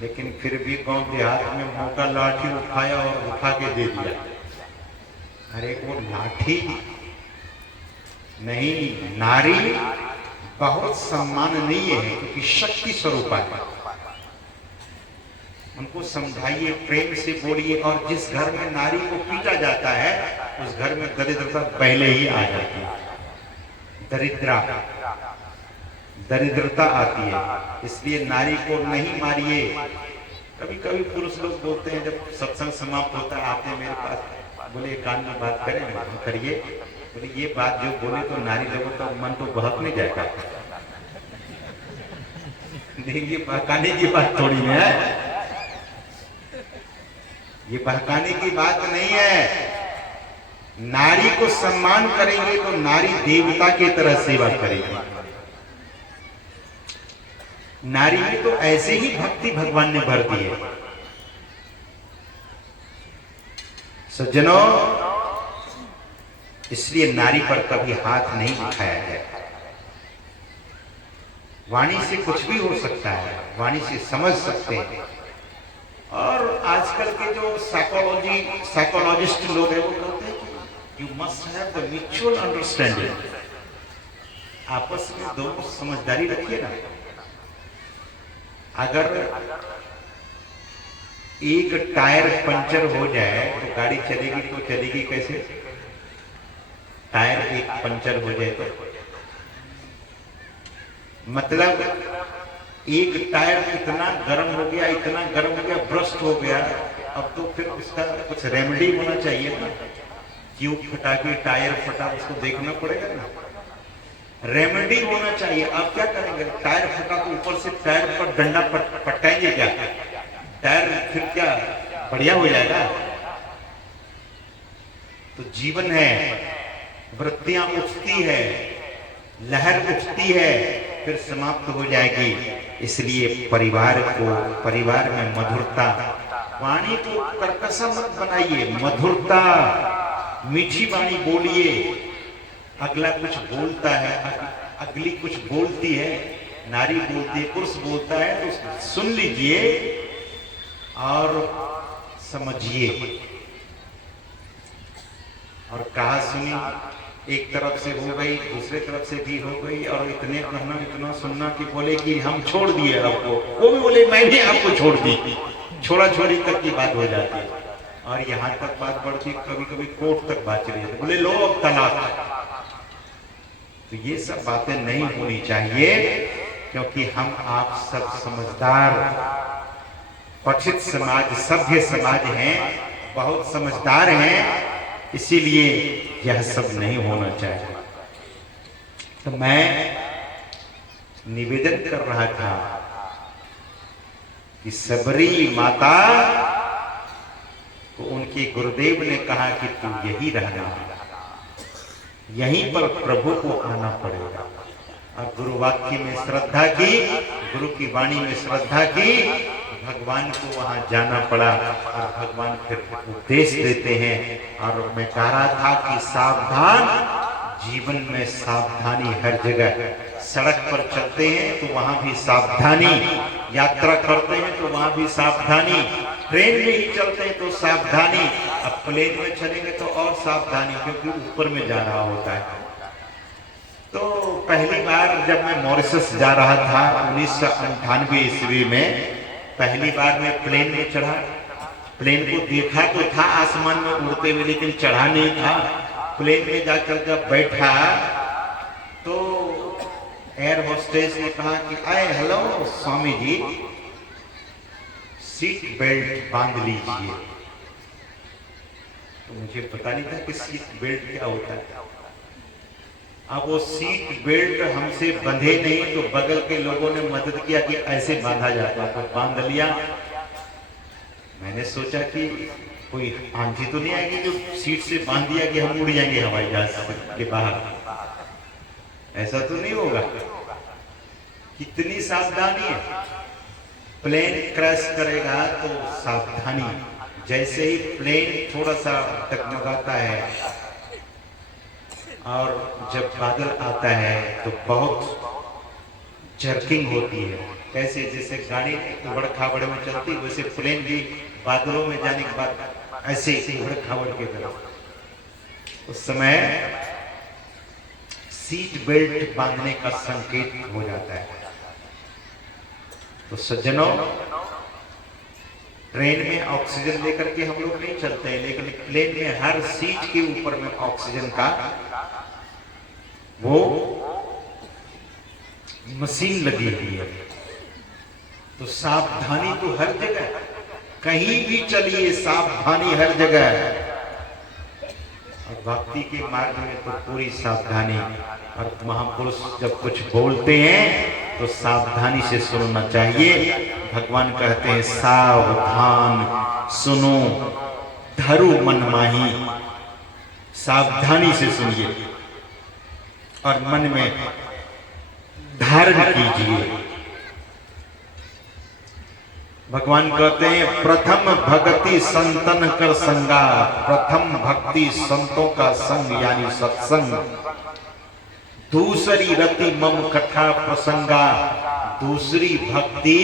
लेकिन फिर भी गांव देहात में मौका लाठी उठाया और उठा के दे दिया। अरे वो लाठी नहीं, नारी बहुत सम्माननीय है क्योंकि शक्ति स्वरूप है। उनको समझाइए, प्रेम से बोलिए। और जिस घर में नारी को पीटा जाता है उस घर में दरिद्रता पहले ही आ जाती है, दरिद्रता आती है। इसलिए नारी को नहीं मारिए। कभी कभी पुरुष लोग बोलते हैं, जब सत्संग समाप्त होता है, आते मेरे पास, बोले कान में बात करें, हम करिए। बोले ये बात जो बोले तो नारी लोगों का मन तो बहक नहीं जाएगा। ये बहकाने की बात थोड़ी है, ये बहकाने की बात नहीं है। नारी को सम्मान करेंगे तो नारी देवता की तरह सेवा करेगी। नारी में तो ऐसे ही भक्ति भगवान ने भर दी है। सज्जनों, इसलिए नारी पर कभी हाथ नहीं उठाया जाए। वाणी से कुछ भी हो सकता है, वाणी से समझ सकते हैं। और आजकल के जो साइकोलॉजिस्ट लोग हैं वो कहते हैं कि you must have the mutual understanding. आपस में दोनों समझदारी रखिए ना। अगर एक टायर पंचर हो जाए तो गाड़ी चलेगी तो चलेगी कैसे? टायर एक पंचर हो जाए तो मतलब एक टायर इतना गर्म हो गया, इतना गर्म हो गया, ब्रस्ट हो गया। अब तो फिर उसका कुछ रेमेडी होना चाहिए ना। क्यों फटा के टायर फटा, उसको देखना पड़ेगा ना, रेमेडी होना चाहिए। अब क्या करेंगे? टायर फटा तो ऊपर से टायर पर डंडा पटकाएंगे क्या? टायर फिर क्या बढ़िया हो जाएगा? तो जीवन है, वृत्तियां उठती है, लहर उठती है, फिर समाप्त हो जाएगी। इसलिए परिवार में मधुरता, वाणी को कर्कश मत बनाइए, मधुरता, मीठी वाणी बोलिए। अगला कुछ बोलता है, अगली कुछ बोलती है, नारी बोलती है, पुरुष बोलता है, तो सुन लीजिए और समझिए। और कहा सुनी एक तरफ से हो गई, दूसरे तरफ से भी हो गई, और इतने कहना इतना सुनना कि बोले कि हम छोड़ दिए आपको, वो भी बोले मैं भी आपको छोड़ दी। छोड़ा छोड़ी तक की बात हो जाती है। और यहाँ तक बात बढ़ती, कभी कभी कोर्ट तक बात चली जाती, बोले लो अब तलाक। तो ये सब बातें नहीं होनी चाहिए, क्योंकि हम आप सब समझदार पठित समाज, सभ्य समाज हैं, बहुत समझदार हैं, इसीलिए यह सब नहीं होना चाहिए। तो मैं निवेदन कर रहा था कि सबरी माता को उनके गुरुदेव ने कहा कि तू यही रहना, यहीं पर प्रभु को आना पड़ेगा। और गुरु वाक्य में श्रद्धा की, गुरु की वाणी में श्रद्धा की, भगवान को वहां जाना पड़ा और भगवान फिर उपदेश देते हैं। और मैं कह रहा था कि सावधान, जीवन में सावधानी हर जगह। सड़क पर चलते हैं तो वहां भी सावधानी, यात्रा करते हैं तो वहां भी सावधानी, ट्रेन में ही चलते हैं तो सावधानी, अब प्लेन में चलेंगे तो और सावधानी, क्योंकि ऊपर में जा रहा होता है। तो पहली बार जब मैं मॉरिशस जा रहा था 1998 ईस्वी में, पहली बार मैं प्लेन में चढ़ा। प्लेन को देखा तो था आसमान में उड़ते हुए, लेकिन चढ़ा नहीं था। प्लेन में जाकर जब बैठा तो एयर होस्टेस ने कहा कि आए hello Swami ji, seat belt बांध लीजिए। तो मुझे पता नहीं था कि सीट बेल्ट क्या होता है। अब वो सीट बेल्ट हमसे बंधे नहीं, तो बगल के लोगों ने मदद किया कि ऐसे बांधा जाता, तो बांध लिया। मैंने सोचा कि कोई आंधी तो नहीं आएगी जो सीट से बांध दिया कि हम उड़ जाएंगे हवाई जहाज के बाहर, ऐसा तो नहीं होगा। कितनी सावधानी है, प्लेन क्रैश करेगा तो सावधानी। जैसे ही प्लेन थोड़ा सा डगमगाता है और जब बादल आता है तो बहुत जर्किंग होती है, कैसे जैसे गाड़ी उबड़ खाबड़ में चलती, वैसे प्लेन भी बादलों में जाने के बाद ऐसे उबड़ खाबड़ की तरफ। उस समय सीट बेल्ट बांधने का संकेत हो जाता है। तो सज्जनों, ट्रेन में ऑक्सीजन लेकर के हम लोग नहीं चलते हैं, लेकिन प्लेन में हर सीट के ऊपर में ऑक्सीजन का वो मशीन लगी हुई है। तो सावधानी तो हर जगह, कहीं भी चलिए सावधानी हर जगह। और भक्ति के मार्ग में तो पूरी सावधानी। और महापुरुष जब कुछ बोलते हैं तो सावधानी से सुनना चाहिए। भगवान कहते हैं सावधान सुनो धरु मन माही, सावधानी से सुनिए और मन में धारण कीजिए। भगवान कहते हैं प्रथम भक्ति संतन कर संगा, प्रथम भक्ति संतों का संग यानी सत्संग। दूसरी रति मम कथा प्रसंगा, दूसरी भक्ति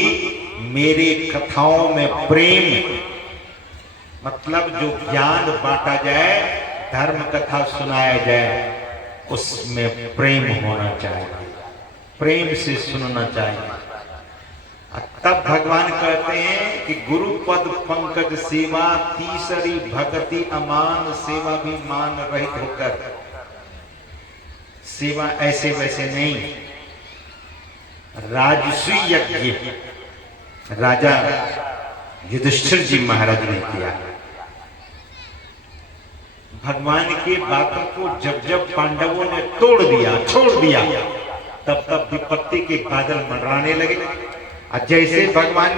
मेरे कथाओं में प्रेम। मतलब जो ज्ञान बांटा जाए, धर्म कथा सुनाया जाए, उसमें प्रेम होना चाहिए, प्रेम से सुनना चाहिए। तब भगवान कहते हैं कि गुरु पद पंकज सेवा, तीसरी भक्ति अमान सेवा भी मान रहित होकर। सेवा ऐसे वैसे नहीं, राजसी यज्ञ राजा युधिष्ठिर जी महाराज ने किया। भगवान की बातों को जब जब पांडवों ने तोड़ दिया, छोड़ दिया, तब तब विपत्ति के बादल मंडराने लगे। और जैसे भगवान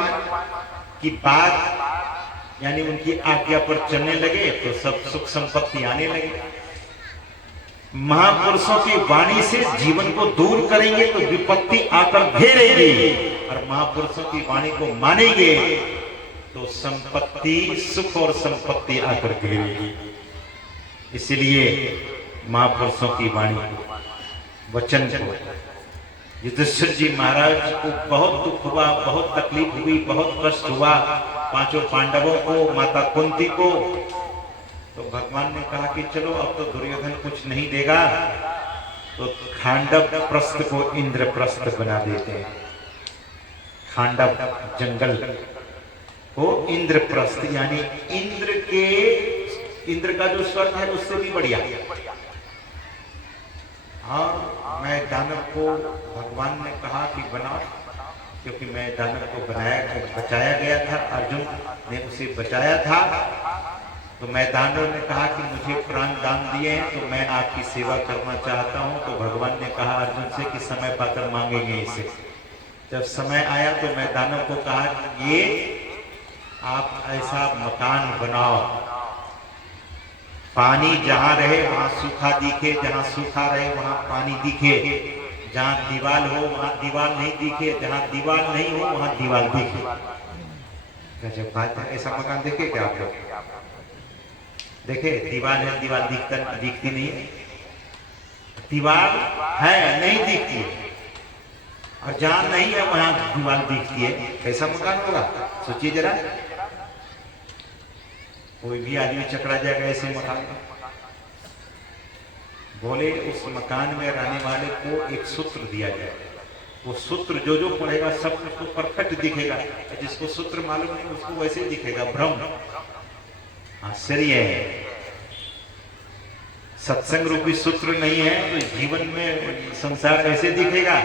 की बात यानी उनकी आज्ञा पर चलने लगे तो सब सुख संपत्ति आने लगे। महापुरुषों की वाणी से जीवन को दूर करेंगे तो विपत्ति आकर घेरेगी, और महापुरुषों की वाणी को मानेंगे तो संपत्ति, सुख और संपत्ति आकर घेरेगी। इसलिए महापुरुषों की वाणी वचन को, युधिष्ठिर जी महाराज को बहुत दुख हुआ, बहुत तकलीफ हुई, बहुत कष्ट हुआ, पांचों पांडवों को, माता कुंती को। तो भगवान ने कहा कि चलो अब तो दुर्योधन कुछ नहीं देगा, तो खांडव प्रस्थ को इंद्रप्रस्थ बना देते हैं। खांडव जंगल, हो इंद्रप्रस्थ, यानी इंद्र का जो स्वर्ग है उससे भी बढ़िया। और मैं दानव को भगवान ने कहा कि बनाओ, क्योंकि मैं दानव को बचाया गया था, अर्जुन ने उसे बचाया था। तो मैं दानव ने कहा कि मुझे प्राण दान दिए हैं तो मैं आपकी सेवा करना चाहता हूं। तो भगवान ने कहा अर्जुन से कि समय पाकर मांगेंगे इसे। जब समय आया तो मैं दानव को कहा कि ये आप ऐसा मकान बनाओ, पानी जहां रहे वहां सूखा दिखे, जहां सूखा रहे वहां पानी दिखे, जहां दीवार हो वहां दीवार नहीं दिखे, जहां दीवार नहीं हो वहां दीवार दिखे। गजब बात है। ऐसा मकान देखे क्या आप लोग? देखे? दीवार है, दीवार दिखती नहीं है, दीवार है नहीं दिखती है, और जहां नहीं है वहां दीवार दिखती है। कैसा मकान होगा सोचिए जरा। कोई भी आदमी चकरा जाएगा ऐसे मकान में। बोले उस मकान में रहने वाले को एक सूत्र दिया जाए, वो सूत्र जो जो पढ़ेगा सब उसको परफेक्ट दिखेगा, जिसको सूत्र मालूम नहीं उसको वैसे दिखेगा, भ्रम। आश्चर्य है। सत्संग रूपी सूत्र नहीं है तो जीवन में संसार ऐसे दिखेगा,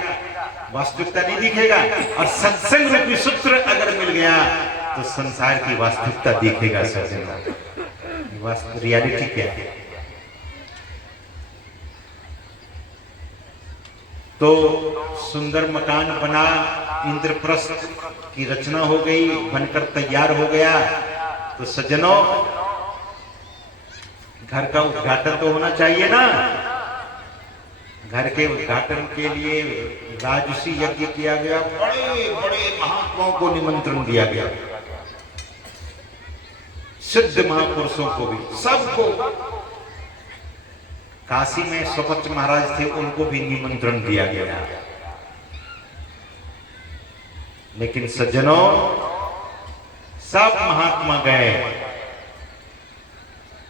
वास्तविकता नहीं दिखेगा। और सत्संग रूपी सूत्र अगर मिल गया तो संसार की वास्तविकता दिखेगा। रियलिटी क्या है? तो सुंदर मकान बना, इंद्रप्रस्थ की रचना हो गई, बनकर तैयार हो गया। तो सज्जनों, घर का उद्घाटन तो होना चाहिए ना। घर के उद्घाटन के लिए राजसी यज्ञ किया गया, बड़े बड़े महात्माओं को निमंत्रण दिया गया, सिद्ध महापुरुषों को भी, सबको। काशी में स्वपच महाराज थे, उनको भी निमंत्रण दिया गया। लेकिन सज्जनों, सब महात्मा गए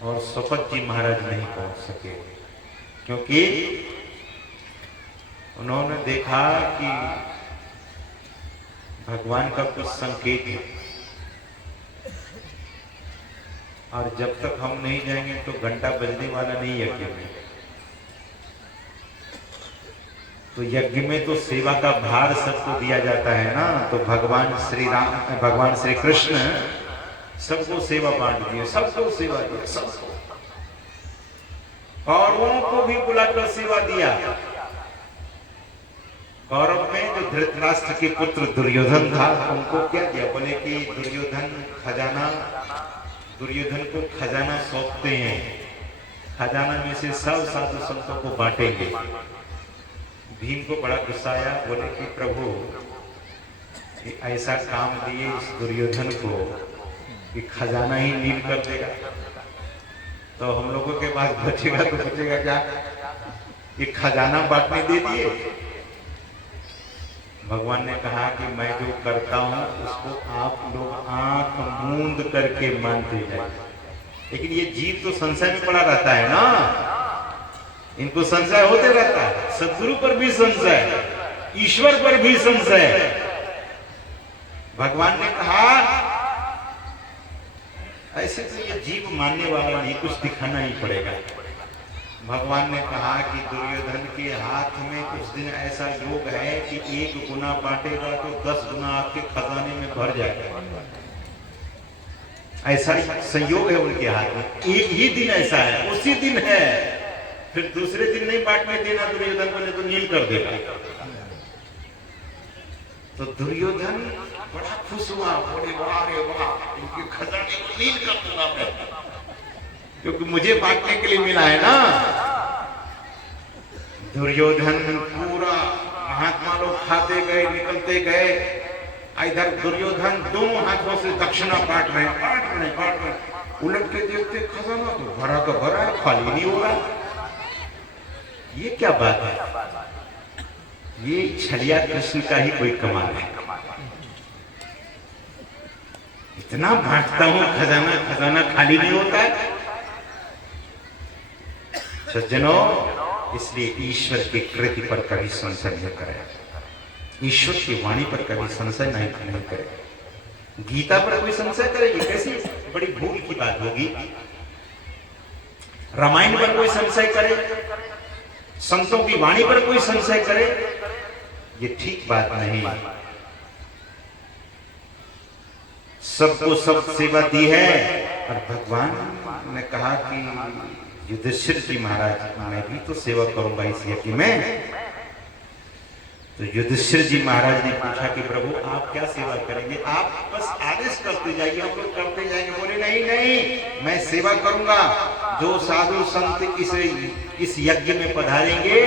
और स्वपच जी महाराज नहीं पहुंच सके, क्योंकि उन्होंने देखा कि भगवान का कुछ संकेत है, और जब तक हम नहीं जाएंगे तो घंटा बजने वाला नहीं यज्ञ में। तो यज्ञ में तो सेवा का भार सबको दिया जाता है ना। तो भगवान श्री कृष्ण सबको सेवा बांट दिए, सबको सेवा दिया, सबको। कौरवों को भी बुलाकर सेवा दिया। कौरव में जो धृतराष्ट्र के पुत्र दुर्योधन था, उनको क्या दिया? बोले कि दुर्योधन को खजाना सौंपते हैं, खजाना में से सब साधु संतों को बांटेंगे। भीम को बड़ा गुस्सा आया, बोले कि प्रभु ऐसा काम दिए इस दुर्योधन को कि खजाना ही नील कर देगा, तो हम लोगों के पास बचेगा तो बचेगा क्या? ये खजाना बांटने दे दिए। भगवान ने कहा कि मैं जो करता हूं उसको आप लोग आंख मूंद करके मानते जाए। लेकिन ये जीव तो संशय में पड़ा रहता है ना, इनको संशय होते रहता है। सदगुरु पर भी संशय, ईश्वर पर भी संशय। भगवान ने कहा ऐसे तो ये जीव मानने वाला नहीं, कुछ दिखाना ही पड़ेगा। भगवान ने कहा कि दुर्योधन के हाथ में कुछ दिन ऐसा योग है कि 1 गुना बांटेगा तो 10 गुना आपके खजाने में भर जाएगा। ऐसा संयोग है उनके हाथ में। एक ही दिन ऐसा है, उसी दिन है, फिर दूसरे दिन नहीं बांटने देना दुर्योधन को, नहीं तो नील कर देगा। तो दुर्योधन बड़ा खुश हुआ, बोले वाह रे वाह, इनके खजाने को नील कर दूंगा मैं, क्योंकि मुझे बांटने के लिए मिला है ना। दुर्योधन पूरा, महात्मा लोग खाते गए, निकलते गए। इधर दुर्योधन दोनों हाथों से दक्षिणा बांट रहे। उलट के देखते खजाना तो भरा का भरा है, खाली नहीं हो रहा। ये क्या बात है? ये छलिया कृष्ण का ही कोई कमाल है। इतना बांटता हूं, खजाना खाली नहीं होता है। सज्जनों, इसलिए ईश्वर की कृति पर कभी संशय न करें, ईश्वर की वाणी पर कभी संशय नहीं करें। गीता पर कोई संशय करेगी? कैसी बड़ी भूल की बात होगी। रामायण पर कोई संशय करे, संतों की वाणी पर कोई संशय करे, ये ठीक बात नहीं। सबको सब सेवा दी है। और भगवान ने कहा कि युधिष्ठिर जी महाराज, मैं भी तो सेवा करूंगा इस यज्ञ में। तो युधिष्ठिर जी महाराज ने पूछा कि प्रभु आप क्या सेवा करेंगे? आप बस आदेश करते जाइए, हम लोग करते जाएंगे। बोले नहीं नहीं, मैं सेवा करूंगा। जो साधु संत इस यज्ञ में पधारेंगे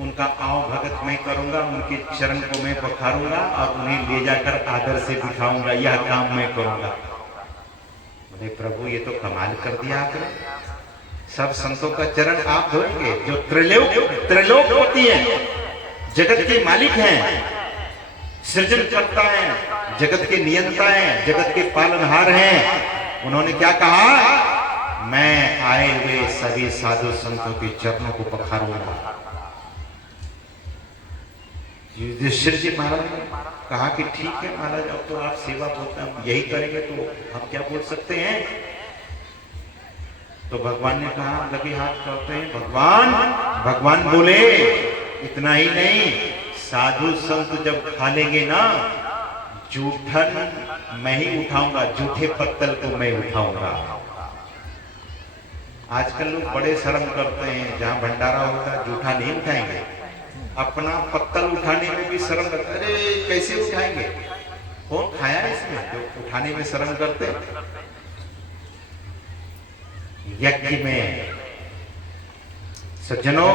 उनका आव भगत मैं करूंगा, उनके चरण को मैं पखारूंगा और उन्हें ले जाकर आदर से बिठाऊंगा, यह काम मैं करूंगा। बोले प्रभु ये तो कमाल कर दिया आपने, सब संतों का चरण आप धोएंगे? जो त्रिलोकपति है, जगत के मालिक हैं, सृजन करता है, जगत के नियंता हैं, जगत के पालनहार हैं, उन्होंने क्या कहा? मैं आए हुए सभी साधु संतों के चरणों को पखारूंगा। युधिष्ठिर जी महाराज ने कहा कि ठीक है महाराज, अब तो आप सेवा बोलते हैं, हम यही करेंगे, तो हम क्या बोल सकते हैं? तो भगवान ने कहा, लगे हाथ करते हैं भगवान बोले इतना ही नहीं, साधु संत जब खा लेंगे ना, जूठन मैं ही उठाऊंगा, जूठे पत्तल को मैं उठाऊंगा। आजकल लोग बड़े शर्म करते हैं, जहां भंडारा होता है जूठा नहीं उठाएंगे, अपना पत्तल उठाने में भी शर्म करते। अरे कैसे उठाएंगे? कौन खाया इसमें जो उठाने में शर्म करते? यज्ञ में सज्जनों,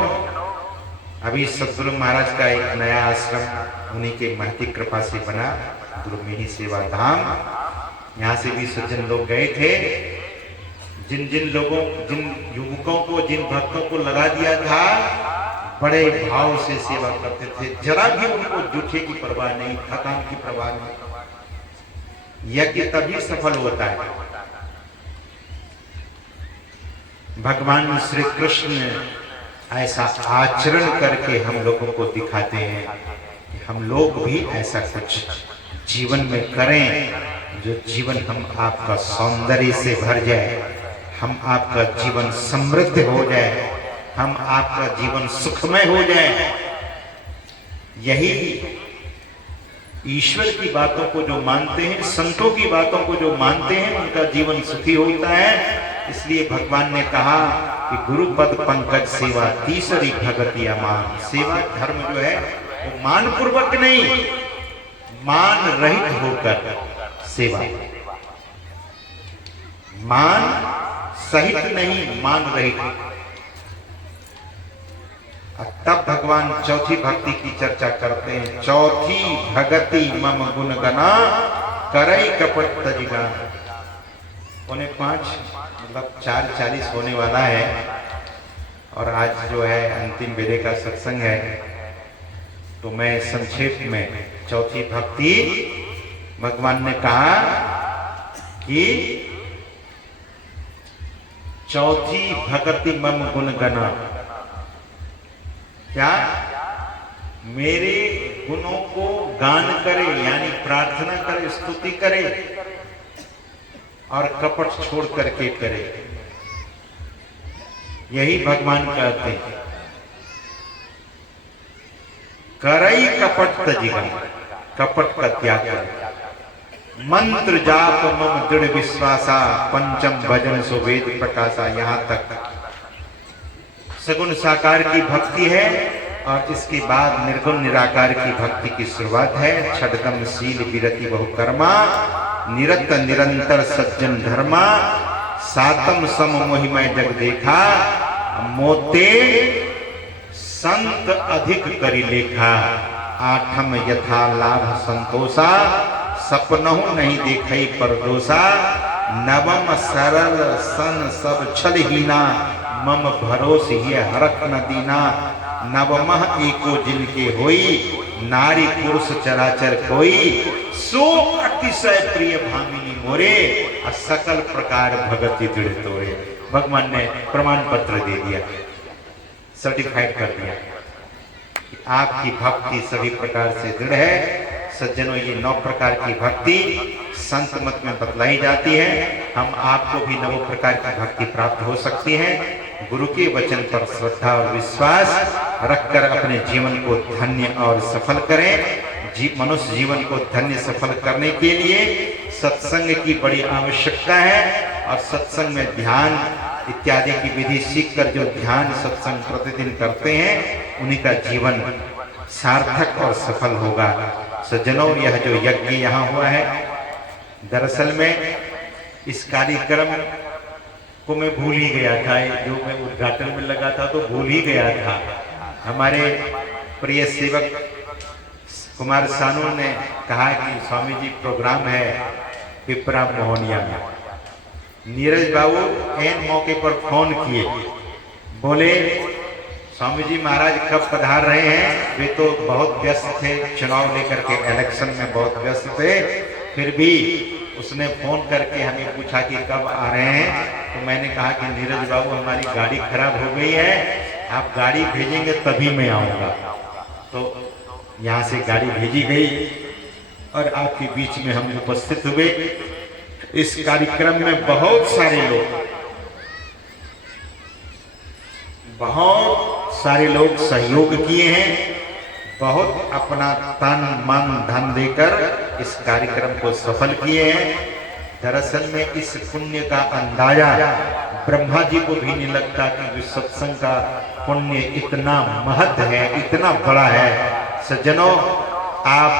अभी सदगुरु महाराज का एक नया आश्रम उन्हीं के महती कृपा से बना, गुरु मिनी सेवा धाम। यहाँ से भी सज्जन लोग गए थे। जिन युवकों को, जिन भक्तों को लगा दिया था, बड़े भाव से सेवा करते थे, जरा भी उनको जूठे की परवाह नहीं, थकान की परवाह नहीं। यज्ञ तभी सफल होता है। भगवान श्री कृष्ण ऐसा आचरण करके हम लोगों को दिखाते हैं कि हम लोग भी ऐसा कुछ जीवन में करें, जो जीवन हम आपका सौंदर्य से भर जाए, हम आपका जीवन समृद्ध हो जाए, हम आपका जीवन सुखमय हो जाए। यही ईश्वर की बातों को जो मानते हैं, संतों की बातों को जो मानते हैं, उनका जीवन सुखी होता है। इसलिए भगवान ने कहा कि गुरुपद पंकज सेवा तीसरी भगति अमान। सेवा धर्म जो है वो मान पूर्वक नहीं, मान रहित होकर सेवा, मान सहित नहीं, मान रहित। तब भगवान चौथी भक्ति की चर्चा करते हैं। चौथी भगति मम गुण गना करई कपट तजिगा। 4:45 मतलब 4:40 होने वाला है और आज जो है अंतिम बेले का सत्संग है, तो मैं संक्षेप में चौथी भक्ति, भगवान ने कहा कि चौथी भक्ति मम गुण गना, क्या? मेरे गुणों को गान करे, यानी प्रार्थना करे, स्तुति करे और कपट छोड़ करके करे। यही भगवान कहते हैं, करई कपट तजिगा, कपट का त्याग कर। मंत्र जाप मम दृढ़ विश्वासा, पंचम भजन सुवेद प्रकाशा। यहां तक सगुण साकार की भक्ति है और इसके बाद निर्गुण निराकार की भक्ति की शुरुआत है। छठदम शील विरति बहुकर्मा, निरत निरंतर सज्जन धर्मा, सातम सम मोहिमय जग देखा, मोते संत अधिक करी लेखा, आठम यथा लाभ संतोषा, सपनहु नहीं देखई परदोषा, नवम सरल सन सब छल हीना, मम भरोस ये हरख न दीना, नवमः एको जिनके होई, नारी पुरुष चराचर कोई, सो अतिशय प्रिय भामिनी मोरे, सकल प्रकार भगति दृढ़ तोरे। भगवान ने प्रमाण पत्र दे दिया, सर्टिफाइड कर दिया कि आपकी भक्ति सभी प्रकार से दृढ़ है, सज्जनों, ये 9 प्रकार की भक्ति संत मत में बतलाई जाती है। हम आपको भी 9 प्रकार की भक्ति प्राप्त हो सकती है। गुरु के वचन पर श्रद्धा और विश्वास रखकर अपने जीवन को धन्य और सफल करें। मनुष्य जीवन को धन्य सफल करने के लिए सत्संग की बड़ी आवश्यकता है और सत्संग में ध्यान इत्यादि की विधि सीखकर जो ध्यान सत्संग प्रतिदिन करते हैं उन्हीं का जीवन सार्थक और सफल होगा। सज्जनों, यह जो यज्ञ यहाँ हुआ है, दरअसल में इस कार्यक्रम को मैं भूल ही गया था। जो मैं उद्घाटन में लगा था तो भूल ही गया था। हमारे प्रिय सेवक कुमार सानू ने कहा कि स्वामी जी प्रोग्राम है पिपरा मोहनिया में। नीरज बाबू एन मौके पर फोन किए, बोले स्वामी जी महाराज कब पधार रहे हैं। वे तो बहुत व्यस्त थे, चुनाव लेकर के इलेक्शन में बहुत व्यस्त थे, फिर भी उसने फोन करके हमें पूछा कि कब आ रहे हैं। तो मैंने कहा कि नीरज बाबू हमारी गाड़ी खराब हो गई है, आप गाड़ी भेजेंगे तभी मैं आऊँगा। तो यहाँ से गाड़ी भेजी गई और आपके बीच में हम उपस्थित हुए। इस कार्यक्रम में बहुत सारे लोग सहयोग किए हैं, बहुत अपना तन मन धन देकर इस कार्यक्रम को सफल किए हैं। दरअसल में इस पुण्य का अंदाजा ब्रह्मा जी को भी नहीं लगता कि सत्संग का पुण्य इतना महत्व है, इतना बड़ा है। सज्जनों, आप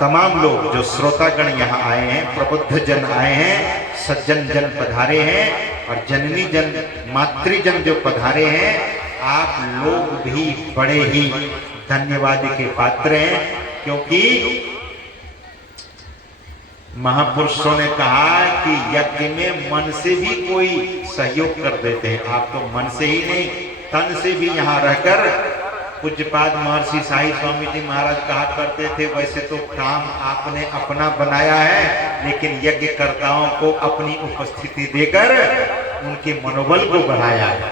तमाम लोग जो श्रोतागण यहाँ आए हैं, प्रबुद्ध जन आए हैं, सज्जन जन पधारे हैं और जननी जन मातृजन जो पधारे हैं, आप लोग भी बड़े ही धन्यवाद के पात्र हैं। क्योंकि महापुरुषों ने कहा कि यज्ञ में मन से भी कोई सहयोग कर देते हैं। आप तो मन से ही नहीं, तन से भी यहाँ रहकर पूज्यपाद महर्षि साई स्वामी जी महाराज कहा करते थे, वैसे तो काम आपने अपना बनाया है, लेकिन यज्ञकर्ताओं को अपनी उपस्थिति देकर उनके मनोबल को बढ़ाया है।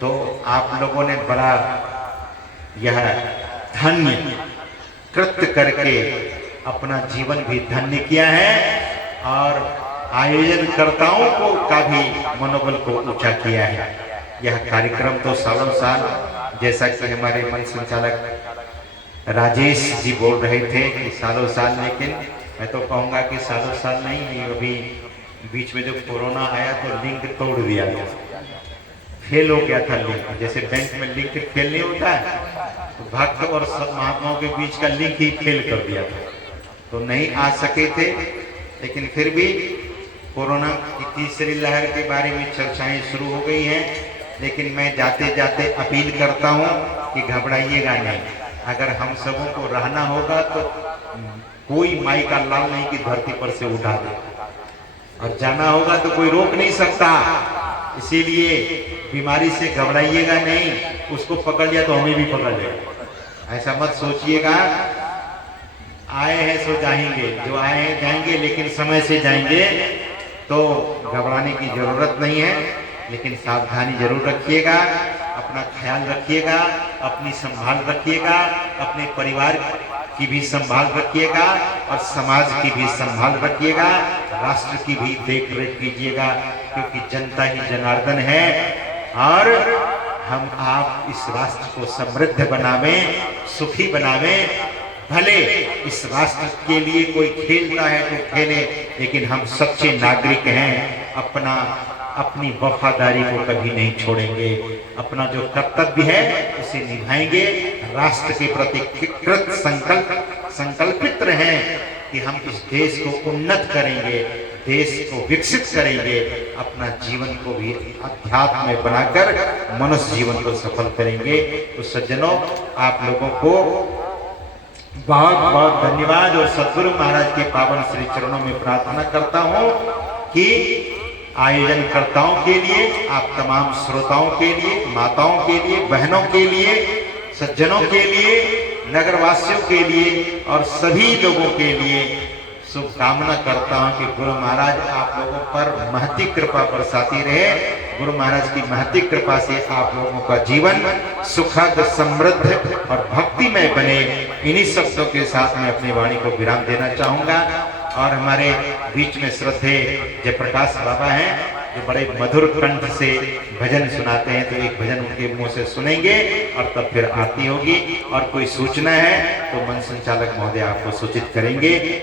तो आप लोगों ने बड़ा यह धन्य कृत्य करके अपना जीवन भी धन्य किया है और आयोजनकर्ताओं को का भी मनोबल को ऊंचा किया है। यह कार्यक्रम तो सालों साल, जैसा कि हमारे मंच संचालक राजेश जी बोल रहे थे कि सालों साल, लेकिन मैं तो कहूँगा कि सालों साल नहीं, अभी बीच में जो कोरोना आया तो लिंक तोड़ दिया था, फेल हो गया था लिंक। जैसे बैंक में लिंक फेल नहीं होता है, तो भक्त और महात्माओं के बीच का लिंक ही फेल कर दिया था, तो नहीं आ सके थे। लेकिन फिर भी कोरोना की तीसरी लहर के बारे में चर्चाएं शुरू हो गई हैं। लेकिन मैं जाते जाते अपील करता हूं कि घबराइएगा नहीं। अगर हम सबों को रहना होगा तो कोई माई का लाल नहीं कि धरती पर से उठा दे, और जाना होगा तो कोई रोक नहीं सकता। इसीलिए बीमारी से घबराइएगा नहीं, उसको पकड़ लिया तो हमें भी पकड़ लेगा। ऐसा मत सोचिएगा आए हैं सो जाएंगे, जो आए हैं जाएंगे, लेकिन समय से जाएंगे, तो घबराने की जरूरत नहीं है। लेकिन सावधानी जरूर रखिएगा, अपना ख्याल रखिएगा, अपनी संभाल रखिएगा, अपने परिवार की भी संभाल रखिएगा और समाज की भी संभाल रखिएगा, राष्ट्र की भी देख रेख कीजिएगा, क्योंकि जनता ही जनार्दन है। और हम आप इस राष्ट्र को समृद्ध बनावें, सुखी बनावें। भले इस राष्ट्र के लिए कोई खेलता है तो खेले, लेकिन हम सच्चे नागरिक हैं, अपनी वफादारी को कभी नहीं छोड़ेंगे। अपना जो कर्तव्य है उसे निभाएंगे। राष्ट्र के प्रति कृत संकल्पित रहें कि हम इस देश को उन्नत करेंगे, देश को विकसित करेंगे, अपना जीवन को भी अध्यात्म में बनाकर मनुष्य जीवन को सफल करेंगे। तो सज्जनों, आप लोगों को बहुत बहुत धन्यवाद और सद्गुरु महाराज के पावन श्री चरणों में प्रार्थना करता हूँ कि आयोजनकर्ताओं के लिए, आप तमाम श्रोताओं के लिए, माताओं के लिए, बहनों के लिए, सज्जनों के लिए, नगरवासियों के लिए और सभी लोगों के लिए शुभकामना करता हूं कि गुरु महाराज आप लोगों पर महती कृपा बरसाती रहे। गुरु महाराज की महती कृपा से आप लोगों का जीवन सुखद, समृद्ध और भक्तिमय बने। इन्हीं शब्दों के साथ मैं अपनी वाणी को विराम देना चाहूंगा। और हमारे बीच में श्रद्धे जयप्रकाश बाबा हैं, जो बड़े मधुर कंठ से भजन सुनाते हैं, तो एक भजन उनके मुंह से सुनेंगे और तब फिर आरती होगी। और कोई सूचना है तो मन संचालक महोदय आपको सूचित करेंगे।